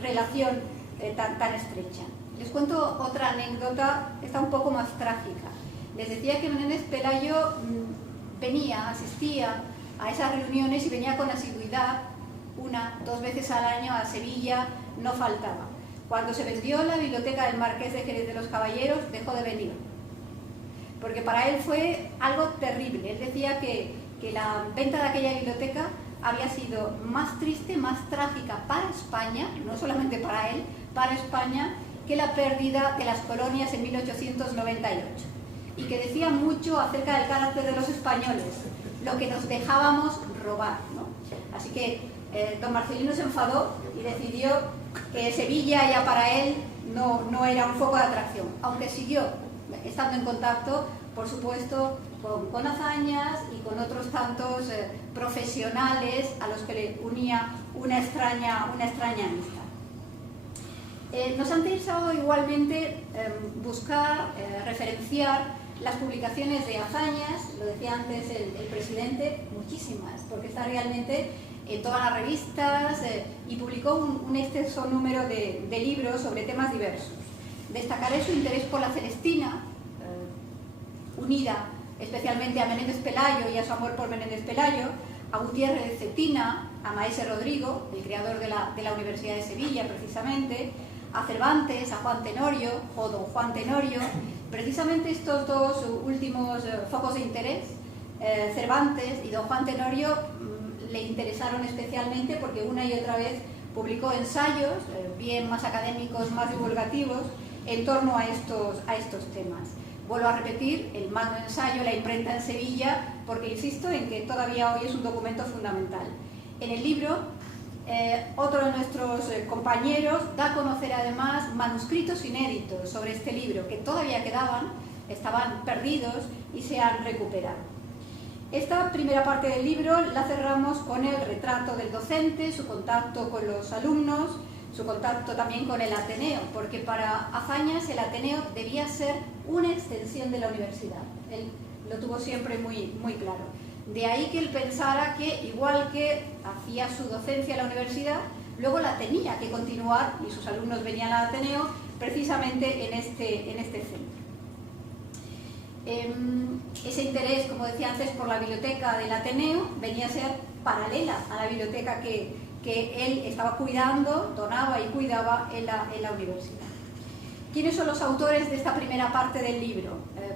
relación tan estrecha. Les cuento otra anécdota, esta un poco más trágica. Les decía que Menéndez Pelayo asistía a esas reuniones y venía con asiduidad 1-2 veces al año a Sevilla, no faltaba. Cuando se vendió la biblioteca del Marqués de Jerez de los Caballeros, dejó de venir, porque para él fue algo terrible. Él decía que la venta de aquella biblioteca había sido más triste, más trágica para España, no solamente para él, para España, que la pérdida de las colonias en 1898. Y que decía mucho acerca del carácter de los españoles, lo que nos dejábamos robar, ¿no? Así que don Marcelino se enfadó y decidió que Sevilla ya para él no era un foco de atracción, aunque siguió estando en contacto, por supuesto, con Azañas y con otros tantos profesionales a los que le unía una extraña amistad. Nos ha interesado igualmente buscar, referenciar las publicaciones de Azañas, lo decía antes el presidente, muchísimas, porque está realmente en todas las revistas y publicó un extenso número de libros sobre temas diversos. Destacaré su interés por la Celestina, unida especialmente a Menéndez Pelayo y a su amor por Menéndez Pelayo, a Gutiérrez de Cetina, a Maese Rodrigo, el creador de la Universidad de Sevilla precisamente, a Cervantes, a Juan Tenorio o don Juan Tenorio. Precisamente estos dos últimos focos de interés, Cervantes y don Juan Tenorio, le interesaron especialmente porque una y otra vez publicó ensayos, bien más académicos, más divulgativos, en torno a estos temas. Vuelvo a repetir, el magno ensayo, la imprenta en Sevilla, porque insisto en que todavía hoy es un documento fundamental. En el libro, otro de nuestros compañeros da a conocer además manuscritos inéditos sobre este libro, que todavía quedaban, estaban perdidos y se han recuperado. Esta primera parte del libro la cerramos con el retrato del docente, su contacto con los alumnos, su contacto también con el Ateneo, porque para Azañas el Ateneo debía ser una extensión de la universidad. Él lo tuvo siempre muy claro. De ahí que él pensara que, igual que hacía su docencia en la universidad, luego la tenía que continuar, y sus alumnos venían al Ateneo, precisamente en este centro. Ese interés, como decía antes, por la biblioteca del Ateneo venía a ser paralela a la biblioteca que él estaba cuidando, donaba y cuidaba en la universidad. ¿Quiénes son los autores de esta primera parte del libro?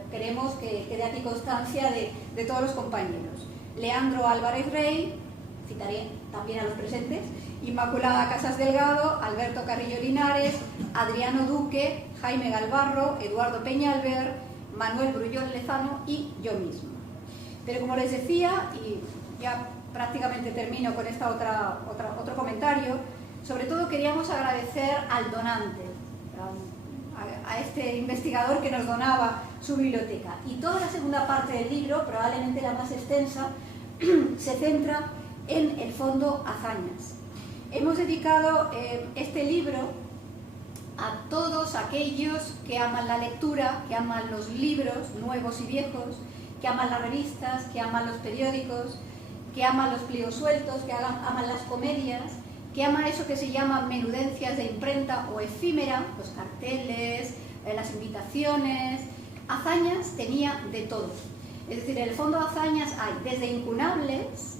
Queremos que quede aquí constancia de todos los compañeros. Leandro Álvarez Rey, citaré también a los presentes, Inmaculada Casas Delgado, Alberto Carrillo Linares, Adriano Duque, Jaime Galvarro, Eduardo Peñalver, Manuel Grullón Lezano y yo mismo. Pero como les decía, y ya prácticamente termino con esta otro comentario, sobre todo queríamos agradecer al donante, a este investigador que nos donaba su biblioteca. Y toda la segunda parte del libro, probablemente la más extensa, se centra en el Fondo Azañas. Hemos dedicado este libro a todos aquellos que aman la lectura, que aman los libros nuevos y viejos, que aman las revistas, que aman los periódicos, que aman los pliegos sueltos, que aman las comedias, que aman eso que se llama menudencias de imprenta o efímera, los carteles, las invitaciones. Azañas tenía de todo. Es decir, en el Fondo Azañas hay desde incunables,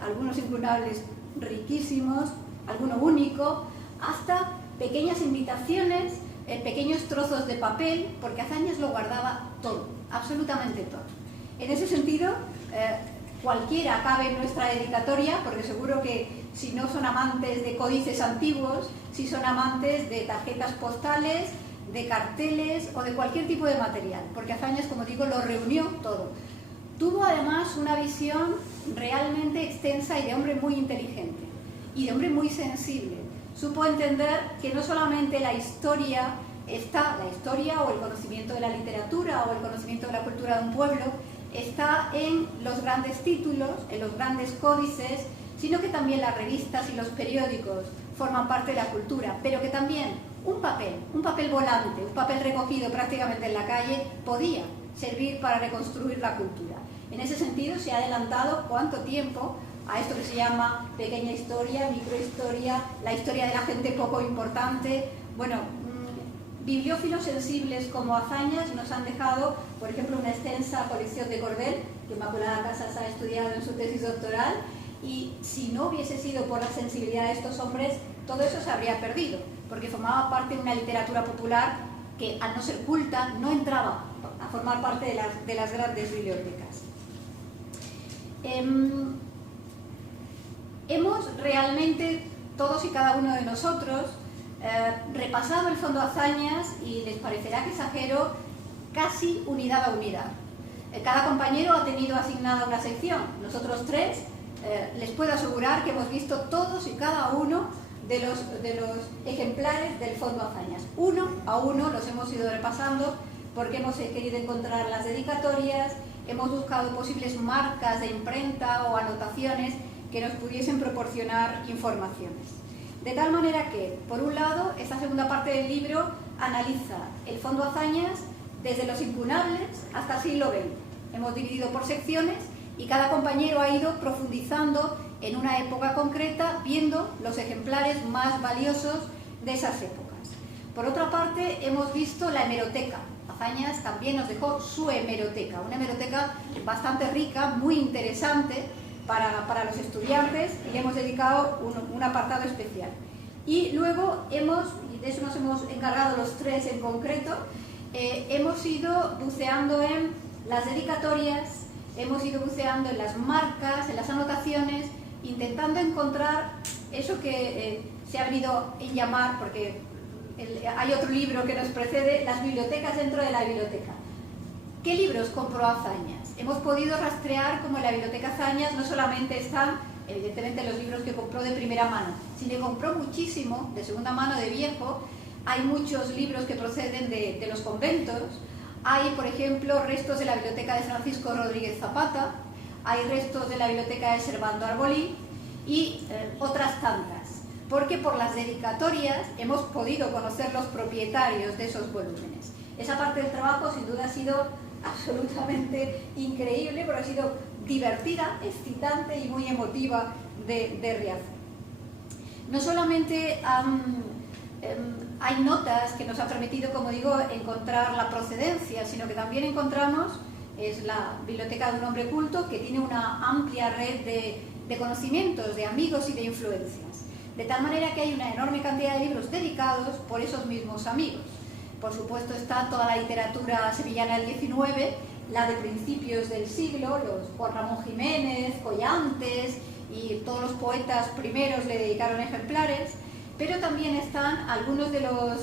algunos incunables riquísimos, alguno único, hasta pequeñas invitaciones, pequeños trozos de papel, porque Azañas lo guardaba todo, absolutamente todo. En ese sentido, cualquiera cabe en nuestra dedicatoria, porque seguro que si no son amantes de códices antiguos, si son amantes de tarjetas postales, de carteles o de cualquier tipo de material, porque Azañas, como digo, lo reunió todo. Tuvo además una visión realmente extensa y de hombre muy inteligente y de hombre muy sensible supo entender que no solamente la historia o el conocimiento de la literatura o el conocimiento de la cultura de un pueblo está en los grandes títulos, en los grandes códices, sino que también las revistas y los periódicos forman parte de la cultura, pero que también un papel volante, un papel recogido prácticamente en la calle podía servir para reconstruir la cultura. En ese sentido se ha adelantado cuánto tiempo a esto que se llama pequeña historia, microhistoria, la historia de la gente poco importante. Bueno, bibliófilos sensibles como Azañas nos han dejado, por ejemplo, una extensa colección de cordel, que Inmaculada Casas ha estudiado en su tesis doctoral, y si no hubiese sido por la sensibilidad de estos hombres, todo eso se habría perdido, porque formaba parte de una literatura popular que, al no ser culta, no entraba a formar parte de las grandes bibliotecas. Hemos realmente, todos y cada uno de nosotros, repasado el Fondo Azañas y les parecerá que exagero, casi unidad a unidad. Cada compañero ha tenido asignada una sección. Nosotros tres les puedo asegurar que hemos visto todos y cada uno de los ejemplares del Fondo Azañas. Uno a uno los hemos ido repasando porque hemos querido encontrar las dedicatorias, hemos buscado posibles marcas de imprenta o anotaciones que nos pudiesen proporcionar informaciones. De tal manera que, por un lado, esta segunda parte del libro analiza el Fondo Azañas desde los incunables hasta el siglo XX. Hemos dividido por secciones y cada compañero ha ido profundizando en una época concreta, viendo los ejemplares más valiosos de esas épocas. Por otra parte, hemos visto la hemeroteca. Azañas también nos dejó su hemeroteca, una hemeroteca bastante rica, muy interesante para los estudiantes, y le hemos dedicado un apartado especial. Y luego y de eso nos hemos encargado los tres en concreto, hemos ido buceando en las dedicatorias, hemos ido buceando en las marcas, en las anotaciones, intentando encontrar eso que se ha venido en llamar, porque hay otro libro que nos precede, las bibliotecas dentro de la biblioteca. ¿Qué libros compró Azañas? Hemos podido rastrear cómo en la biblioteca Azañas no solamente están, evidentemente, los libros que compró de primera mano, sino que compró muchísimo de segunda mano, de viejo. Hay muchos libros que proceden de los conventos. Hay, por ejemplo, restos de la biblioteca de Francisco Rodríguez Zapata, hay restos de la biblioteca de Servando Arbolí y otras tantas, porque por las dedicatorias hemos podido conocer los propietarios de esos volúmenes. Esa parte del trabajo sin duda ha sido absolutamente increíble, pero ha sido divertida, excitante y muy emotiva de rehacer. No solamente hay notas que nos han permitido, como digo, encontrar la procedencia, sino que también encontramos, es la biblioteca de un hombre culto que tiene una amplia red de conocimientos, de amigos y de influencias. De tal manera que hay una enorme cantidad de libros dedicados por esos mismos amigos. Por supuesto está toda la literatura sevillana del XIX, la de principios del siglo, los Juan Ramón Jiménez, Collantes y todos los poetas primeros le dedicaron ejemplares, pero también están algunos de los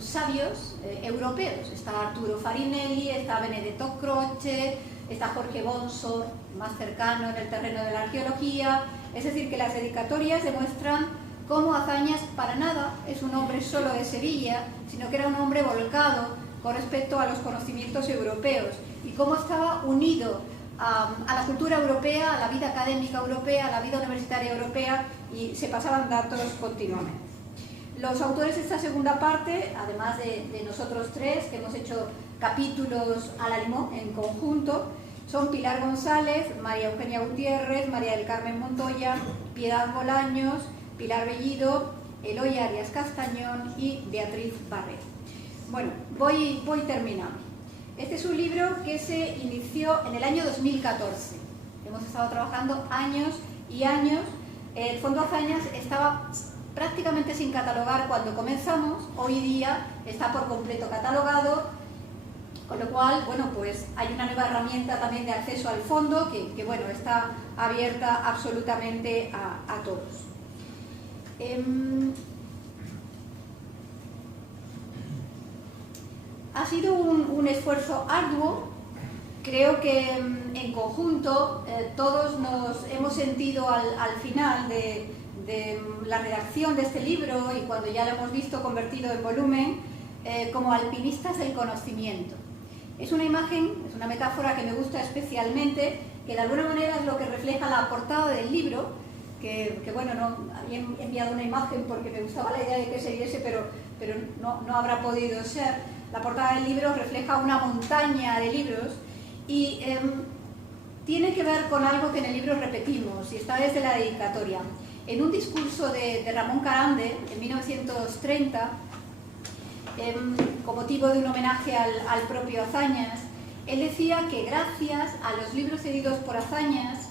sabios europeos. Está Arturo Farinelli, está Benedetto Croce, está Jorge Bonso, más cercano en el terreno de la arqueología. Es decir, que las dedicatorias demuestran cómo Azañas para nada es un hombre solo de Sevilla, sino que era un hombre volcado con respecto a los conocimientos europeos y cómo estaba unido a la cultura europea, a la vida académica europea, a la vida universitaria europea, y se pasaban datos continuamente. Los autores de esta segunda parte, además de nosotros tres, que hemos hecho capítulos a la limón en conjunto, son Pilar González, María Eugenia Gutiérrez, María del Carmen Montoya, Piedad Bolaños, Pilar Bellido, Eloy Arias Castañón y Beatriz Barret. Bueno, voy terminando. Este es un libro que se inició en el año 2014. Hemos estado trabajando años y años. El Fondo Azañas estaba prácticamente sin catalogar cuando comenzamos. Hoy día está por completo catalogado, con lo cual, bueno, pues hay una nueva herramienta también de acceso al fondo que bueno, está abierta absolutamente a todos. Ha sido un esfuerzo arduo. Creo que en conjunto todos nos hemos sentido al final de la redacción de este libro y cuando ya lo hemos visto convertido en volumen, como alpinistas del conocimiento. Es una imagen, es una metáfora que me gusta especialmente, que de alguna manera es lo que refleja la portada del libro, que bueno, no había enviado una imagen porque me gustaba la idea de que se viese, pero no habrá podido ser. La portada del libro refleja una montaña de libros y tiene que ver con algo que en el libro repetimos, y está desde la dedicatoria. En un discurso de Ramón Carande, en 1930, con motivo de un homenaje al propio Azañas, él decía que gracias a los libros cedidos por Azañas,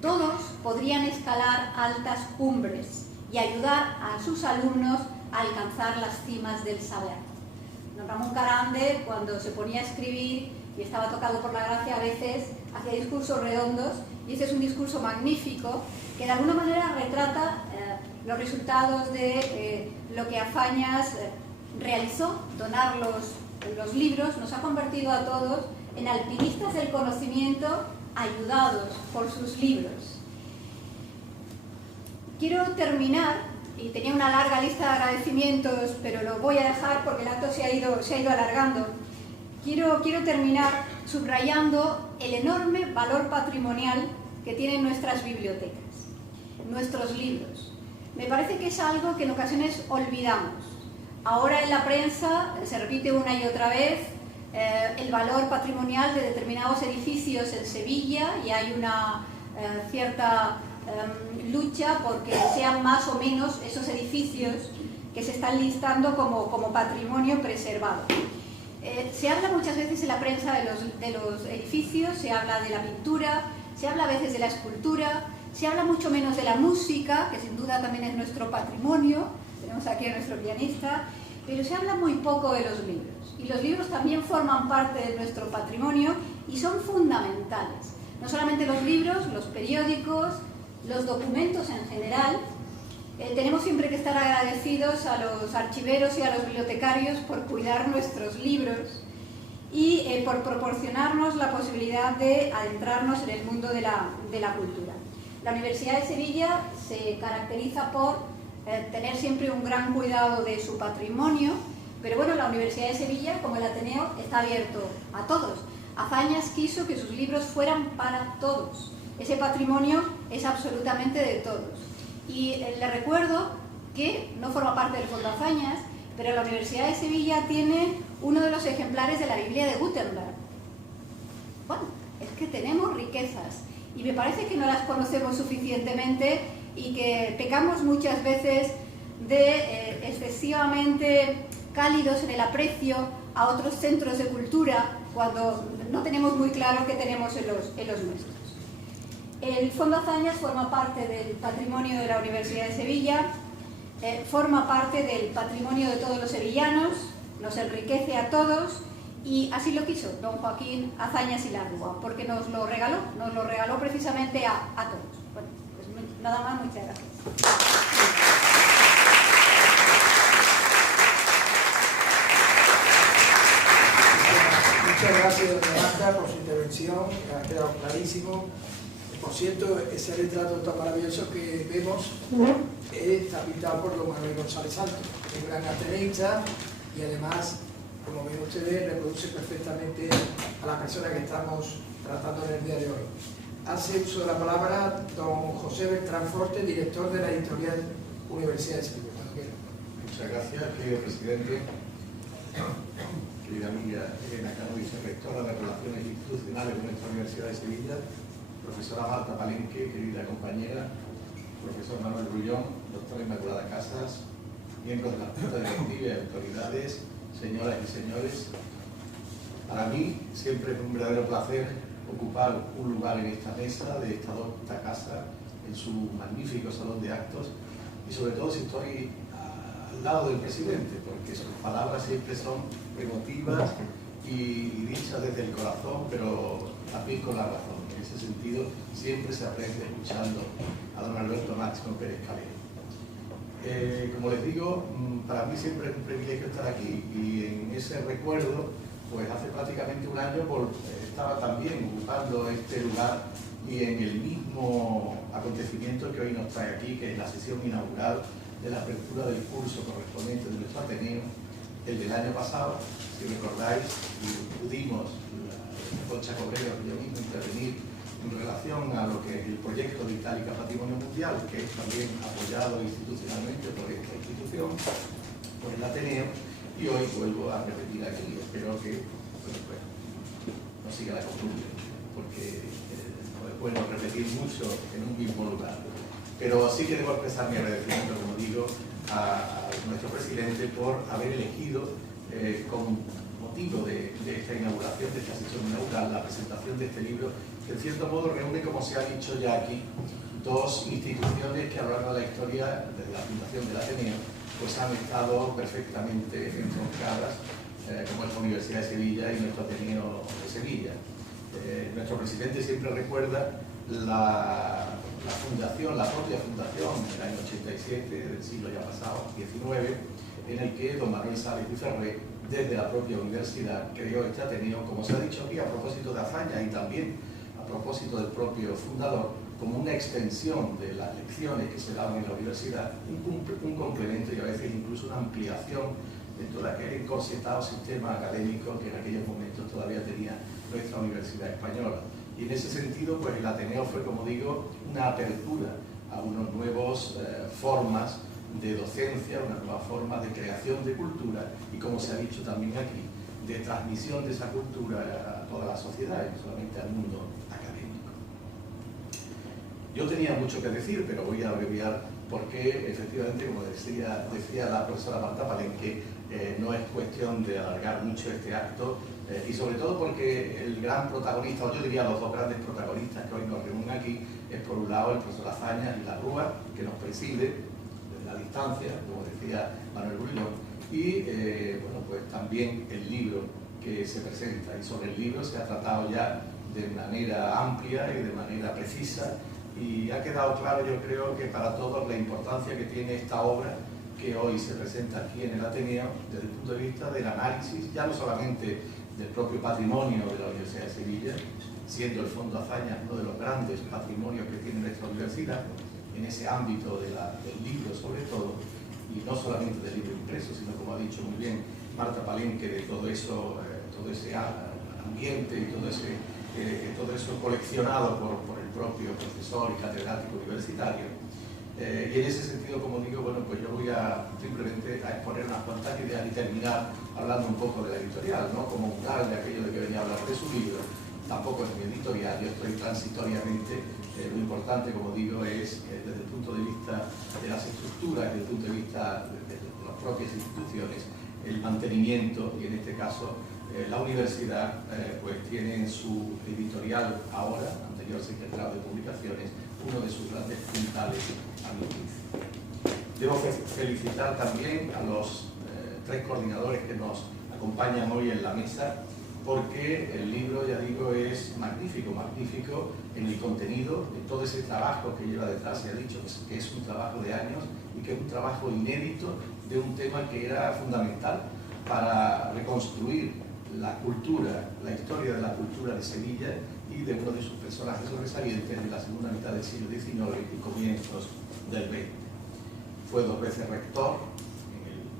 todos podrían escalar altas cumbres y ayudar a sus alumnos a alcanzar las cimas del saber. Don Ramón Carande, cuando se ponía a escribir y estaba tocado por la gracia, a veces hacía discursos redondos, y este es un discurso magnífico que de alguna manera retrata los resultados de lo que Azañas realizó. Donar los libros nos ha convertido a todos en alpinistas del conocimiento ayudados por sus libros. Quiero terminar, y tenía una larga lista de agradecimientos, pero lo voy a dejar porque el acto se ha ido alargando. Quiero terminar subrayando el enorme valor patrimonial que tienen nuestras bibliotecas, nuestros libros. Me parece que es algo que en ocasiones olvidamos. Ahora en la prensa se repite una y otra vez el valor patrimonial de determinados edificios en Sevilla, y hay una cierta lucha porque sean más o menos esos edificios que se están listando como patrimonio preservado. Se habla muchas veces en la prensa de los edificios, se habla de la pintura, se habla a veces de la escultura, se habla mucho menos de la música, que sin duda también es nuestro patrimonio, tenemos aquí a nuestro pianista, pero se habla muy poco de los libros. Y los libros también forman parte de nuestro patrimonio y son fundamentales. No solamente los libros, los periódicos, los documentos en general. Tenemos siempre que estar agradecidos a los archiveros y a los bibliotecarios por cuidar nuestros libros y por proporcionarnos la posibilidad de adentrarnos en el mundo de la cultura. La Universidad de Sevilla se caracteriza por tener siempre un gran cuidado de su patrimonio, pero bueno, la Universidad de Sevilla, como el Ateneo, está abierto a todos. Azañas quiso que sus libros fueran para todos. Ese patrimonio es absolutamente de todos. Y le recuerdo que no forma parte del Fondo Azañas, pero la Universidad de Sevilla tiene uno de los ejemplares de la Biblia de Gutenberg. Bueno, es que tenemos riquezas y me parece que no las conocemos suficientemente y que pecamos muchas veces de excesivamente cálidos en el aprecio a otros centros de cultura cuando no tenemos muy claro qué tenemos en los nuestros. El Fondo Azañas forma parte del patrimonio de la Universidad de Sevilla, forma parte del patrimonio de todos los sevillanos, nos enriquece a todos y así lo quiso don Joaquín Azañas y Larrua, porque nos lo regaló precisamente a todos. Bueno, pues nada más, muchas gracias. Muchas gracias, doña Marta, por su intervención, ha quedado clarísimo. Por cierto, ese retrato tan maravilloso que vemos está pintado por don Manuel González Santos, un gran ateneísta, y además, como ven ustedes, reproduce perfectamente a la persona que estamos tratando en el día de hoy. Hace uso de la palabra don José Beltrán Forte, director de la editorial Universidad de Sevilla. Muchas gracias, querido presidente. Querida amiga Elena Cano, vicerrectora de Relaciones Institucionales de nuestra Universidad de Sevilla, profesora Marta Palenque, querida compañera, profesor Manuel Rullón, doctora Inmaculada Casas, miembros de la Junta Directiva y autoridades, señoras y señores. Para mí siempre es un verdadero placer ocupar un lugar en esta mesa de esta docta casa, en su magnífico salón de actos, y sobre todo si estoy al lado del presidente, porque sus palabras siempre son emotivas y dichas desde el corazón, pero también con la razón. En ese sentido, siempre se aprende escuchando a don Alberto Máximo Pérez Calero. Como les digo, para mí siempre es un privilegio estar aquí, y en ese recuerdo, pues hace prácticamente un año estaba también ocupando este lugar y en el mismo acontecimiento que hoy nos trae aquí, que es la sesión inaugural de la apertura del curso correspondiente de nuestro Ateneo, el del año pasado, si recordáis, pudimos, Concha Cobrero y yo mismo, intervenir en relación a lo que es el proyecto de Itálica Patrimonio Mundial, que es también apoyado institucionalmente por esta institución, por el Ateneo, y hoy vuelvo a repetir aquí. Espero que no siga la costumbre, porque no es bueno repetir mucho en un mismo lugar. Pero sí que debo expresar mi agradecimiento, como digo, a nuestro presidente por haber elegido con motivo de esta inauguración, de esta sesión inaugural, la presentación de este libro, que en cierto modo reúne, como se ha dicho ya aquí, dos instituciones que a lo largo de la historia, desde la fundación del Ateneo, pues han estado perfectamente entroncadas, como es la Universidad de Sevilla y nuestro Ateneo de Sevilla. Nuestro presidente siempre recuerda la fundación, la propia fundación del año 87, del siglo ya pasado, 19, en el que don Manuel Sáenz y Ferré, desde la propia universidad, creó este Ateneo, como se ha dicho aquí, a propósito de Azaña y también a propósito del propio fundador, como una extensión de las lecciones que se daban en la universidad, un complemento y a veces incluso una ampliación dentro de aquel encorsetado sistema académico que en aquellos momentos todavía tenía nuestra Universidad Española. Y en ese sentido, pues el Ateneo fue, como digo, una apertura a unas nuevas formas de docencia, unas nuevas formas de creación de cultura y, como se ha dicho también aquí, de transmisión de esa cultura a toda la sociedad y no solamente al mundo académico. Yo tenía mucho que decir, pero voy a abreviar porque, efectivamente, como decía la profesora Marta Palenque, no es cuestión de alargar mucho este acto, y sobre todo porque el gran protagonista, o yo diría los dos grandes protagonistas que hoy nos reúnen aquí, es por un lado el profesor Azaña y la Rúa, que nos preside desde la distancia, como decía Manuel Rullón, y bueno, pues también el libro que se presenta, y sobre el libro se ha tratado ya de manera amplia y de manera precisa, y ha quedado claro, yo creo, que para todos la importancia que tiene esta obra que hoy se presenta aquí en el Ateneo desde el punto de vista del análisis, ya no solamente del propio patrimonio de la Universidad de Sevilla, siendo el Fondo Azaña uno de los grandes patrimonios que tiene nuestra universidad, en ese ámbito del libro sobre todo, y no solamente del libro impreso, sino, como ha dicho muy bien Marta Palenque, de todo eso, todo ese ambiente y todo eso coleccionado por el propio profesor y catedrático universitario. Y en ese sentido, como digo, bueno, pues yo voy simplemente a exponer unas cuantas ideas y terminar hablando un poco de la editorial, ¿no? Como un tal de aquello de que venía a hablar de su libro. Tampoco es mi editorial, yo estoy transitoriamente. Lo importante, como digo, es desde el punto de vista de las estructuras, desde el punto de vista de las propias instituciones, el mantenimiento, y en este caso la universidad pues tiene en su editorial ahora, anterior secretario de Publicaciones, uno de sus grandes puntales a mi juicio. Debo felicitar también a los tres coordinadores que nos acompañan hoy en la mesa, porque el libro, ya digo, es magnífico, magnífico en el contenido, de todo ese trabajo que lleva detrás. Se ha dicho que es un trabajo de años y que es un trabajo inédito de un tema que era fundamental para reconstruir la cultura, la historia de la cultura de Sevilla y de uno de sus personajes sobresalientes de la segunda mitad del siglo XIX y comienzos del XX. Fue dos veces rector,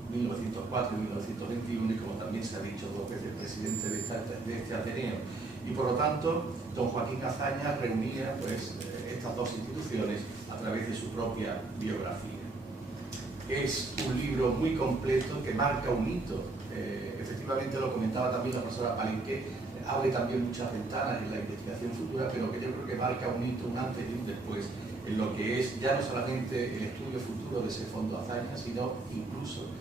en el 1904 y 1921, y como también se ha dicho, dos veces presidente de este Ateneo. Y por lo tanto, don Joaquín Azaña reunía pues, estas dos instituciones a través de su propia biografía. Es un libro muy completo que marca un hito. Efectivamente, lo comentaba también la profesora Palenque, abre también muchas ventanas en la investigación futura, pero que yo creo que marca un hito, un antes y un después, en lo que es ya no solamente el estudio futuro de ese Fondo Azaña, sino incluso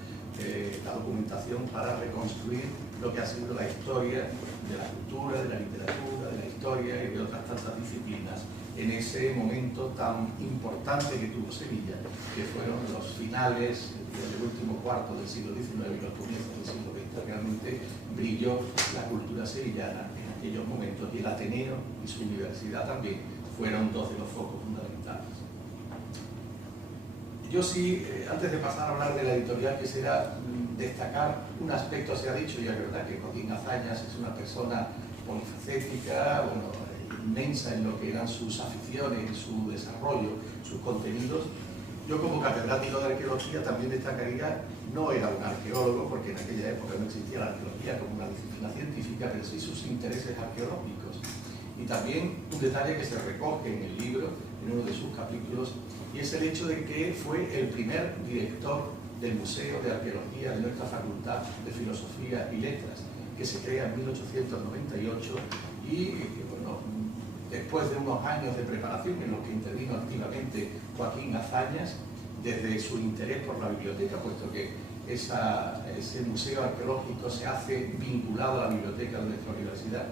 la documentación para reconstruir lo que ha sido la historia de la cultura, de la literatura, de la historia y de otras tantas disciplinas en ese momento tan importante que tuvo Sevilla, que fueron los finales del último cuarto del siglo XIX y los comienzos del siglo XX. Realmente brilló la cultura sevillana en aquellos momentos, y el Ateneo y su universidad también fueron dos de los focos fundamentales. Yo sí, antes de pasar a hablar de la editorial, quisiera destacar un aspecto. Se ha dicho, y es verdad, que Joaquín Azañas es una persona polifacética, bueno, inmensa en lo que eran sus aficiones, su desarrollo, sus contenidos. Yo como catedrático de arqueología también destacaría, no era un arqueólogo, porque en aquella época no existía la arqueología como una disciplina científica, pero sí sus intereses arqueológicos. Y también un detalle que se recoge en el libro, en uno de sus capítulos, y es el hecho de que fue el primer director del Museo de Arqueología de nuestra Facultad de Filosofía y Letras, que se crea en 1898 y, bueno, después de unos años de preparación en los que intervino activamente Joaquín Azañas, desde su interés por la biblioteca, puesto que ese museo arqueológico se hace vinculado a la biblioteca de nuestra universidad,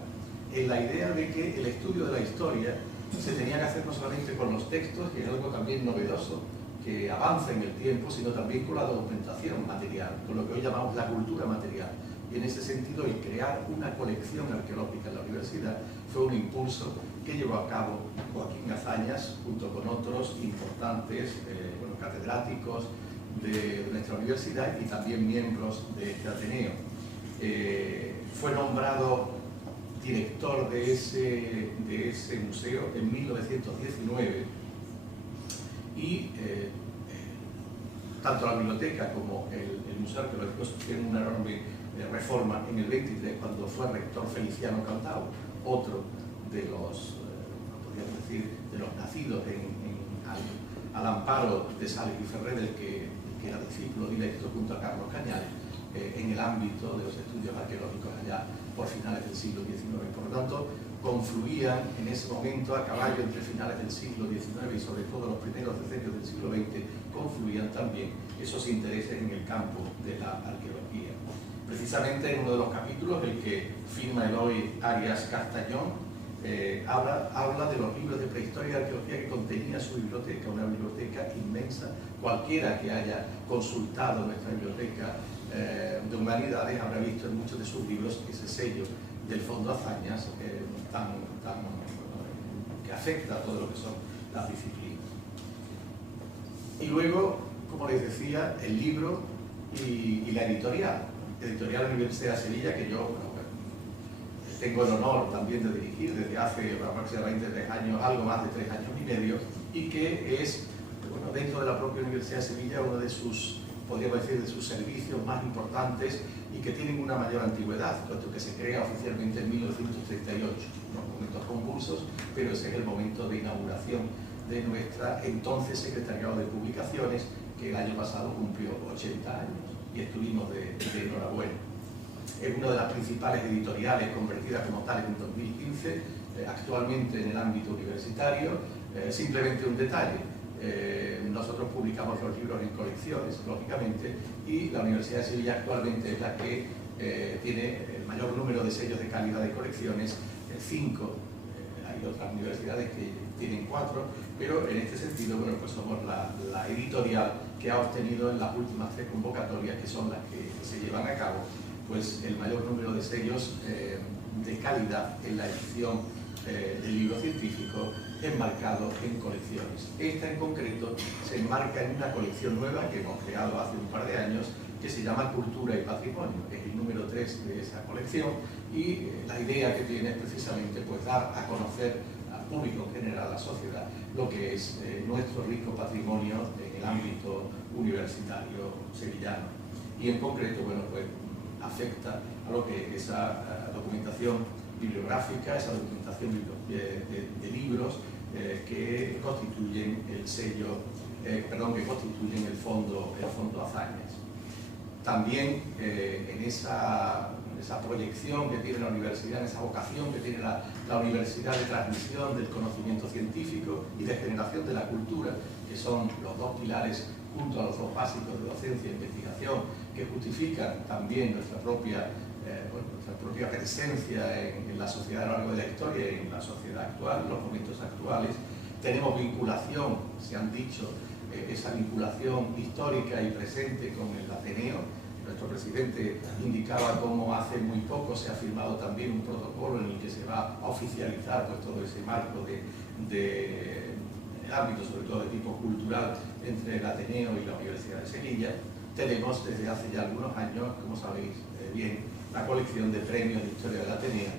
en la idea de que el estudio de la historia se tenía que hacer no solamente con los textos, que es algo también novedoso, que avanza en el tiempo, sino también con la documentación material, con lo que hoy llamamos la cultura material. Y en ese sentido, el crear una colección arqueológica en la universidad fue un impulso que llevó a cabo Joaquín Azañas, junto con otros importantes catedráticos de nuestra universidad y también miembros de este Ateneo. Fue nombrado director de ese museo en 1919 y tanto la biblioteca como el Museo Arqueológico sufrieron una enorme reforma en el 23, cuando fue rector Feliciano Cantao, otro de los, podríamos decir, de los nacidos al amparo de Sales y Ferrer, del que era discípulo directo junto a Carlos Cañales, en el ámbito de los estudios arqueológicos allá por finales del siglo XIX. Por lo tanto, confluían en ese momento, a caballo entre finales del siglo XIX y sobre todo los primeros decenios del siglo XX, confluían también esos intereses en el campo de la arqueología. Precisamente en uno de los capítulos, el que firma Eloy Arias Castañón, habla de los libros de prehistoria y arqueología que contenía su biblioteca, una biblioteca inmensa. Cualquiera que haya consultado nuestra biblioteca de humanidades habrá visto en muchos de sus libros ese sello del Fondo Azañas que afecta a todo lo que son las disciplinas. Y luego, como les decía, el libro y la editorial de la Universidad de Sevilla, que yo tengo el honor también de dirigir desde hace aproximadamente 3 años, algo más de 3 años y medio, y que es, bueno, dentro de la propia Universidad de Sevilla, uno de sus, podríamos decir, de sus servicios más importantes y que tienen una mayor antigüedad, puesto que se crea oficialmente en 1938, unos momentos convulsos, pero ese es el momento de inauguración de nuestra entonces Secretariado de Publicaciones, que el año pasado cumplió 80 años y estuvimos de enhorabuena. Es una de las principales editoriales convertidas como tal en 2015, actualmente en el ámbito universitario. Simplemente un detalle, nosotros publicamos los libros en colecciones, lógicamente, y la Universidad de Sevilla actualmente es la que tiene el mayor número de sellos de calidad de colecciones, 5. Hay otras universidades que tienen 4, pero en este sentido, bueno, pues somos la editorial que ha obtenido en las últimas 3 convocatorias, que son las que se llevan a cabo, pues el mayor número de sellos de calidad en la edición del libro científico enmarcado en colecciones. Esta en concreto se enmarca en una colección nueva que hemos creado hace un par de años, que se llama Cultura y Patrimonio, que es el número 3 de esa colección, y la idea que tiene es precisamente pues dar a conocer al público en general, a la sociedad, lo que es nuestro rico patrimonio en el ámbito universitario sevillano. Y en concreto, bueno, pues afecta a lo que esa documentación bibliográfica, esa documentación de libros que constituyen el sello, que constituyen el fondo Azañas. También en esa proyección que tiene la universidad, en esa vocación que tiene la universidad de transmisión del conocimiento científico y de generación de la cultura, que son los 2 pilares junto a los 2 básicos de docencia e investigación, que justifican también nuestra propia presencia en la sociedad a lo largo de la historia y en la sociedad actual, en los momentos actuales. Tenemos vinculación, se han dicho, esa vinculación histórica y presente con el Ateneo. Nuestro presidente indicaba cómo hace muy poco se ha firmado también un protocolo en el que se va a oficializar pues, todo ese marco de ámbito, sobre todo de tipo cultural, entre el Ateneo y la Universidad de Sevilla. Tenemos desde hace ya algunos años, como sabéis bien, la colección de premios de historia del Ateneo,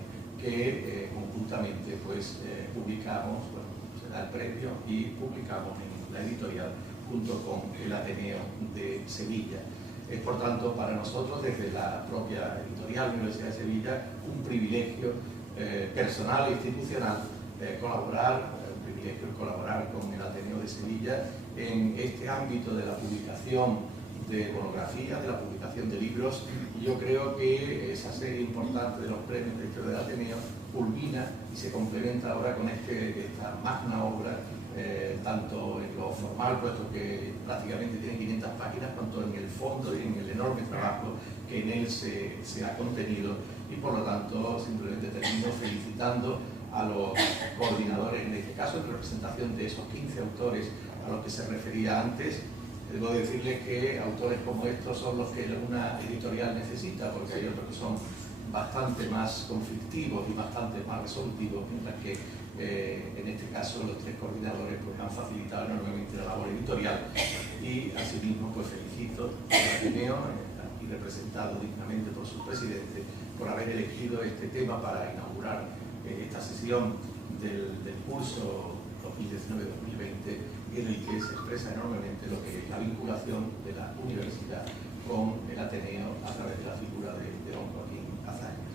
que conjuntamente pues publicamos, bueno, se da el premio y publicamos en la editorial junto con el Ateneo de Sevilla. Es por tanto para nosotros desde la propia editorial Universidad de Sevilla un privilegio personal e institucional colaborar con el Ateneo de Sevilla en este ámbito de la publicación de monografías, de la publicación de libros. Y yo creo que esa serie importante de los premios de historia del Ateneo culmina y se complementa ahora con esta magna obra, tanto en lo formal, puesto que prácticamente tiene 500 páginas, tanto en el fondo y en el enorme trabajo que en él se ha contenido. Y por lo tanto simplemente termino felicitando a los coordinadores, en este caso en representación de esos 15 autores a los que se refería antes. Debo decirles que autores como estos son los que una editorial necesita, porque hay otros que son bastante más conflictivos y bastante más resolutivos, mientras que en este caso los 3 coordinadores pues, han facilitado enormemente la labor editorial. Y asimismo pues felicito al Ateneo, aquí representado dignamente por su presidente, por haber elegido este tema para inaugurar esta sesión del curso 2019-2020, en el que se expresa enormemente lo que es la vinculación de la universidad con el Ateneo a través de la figura de don Joaquín Azañas.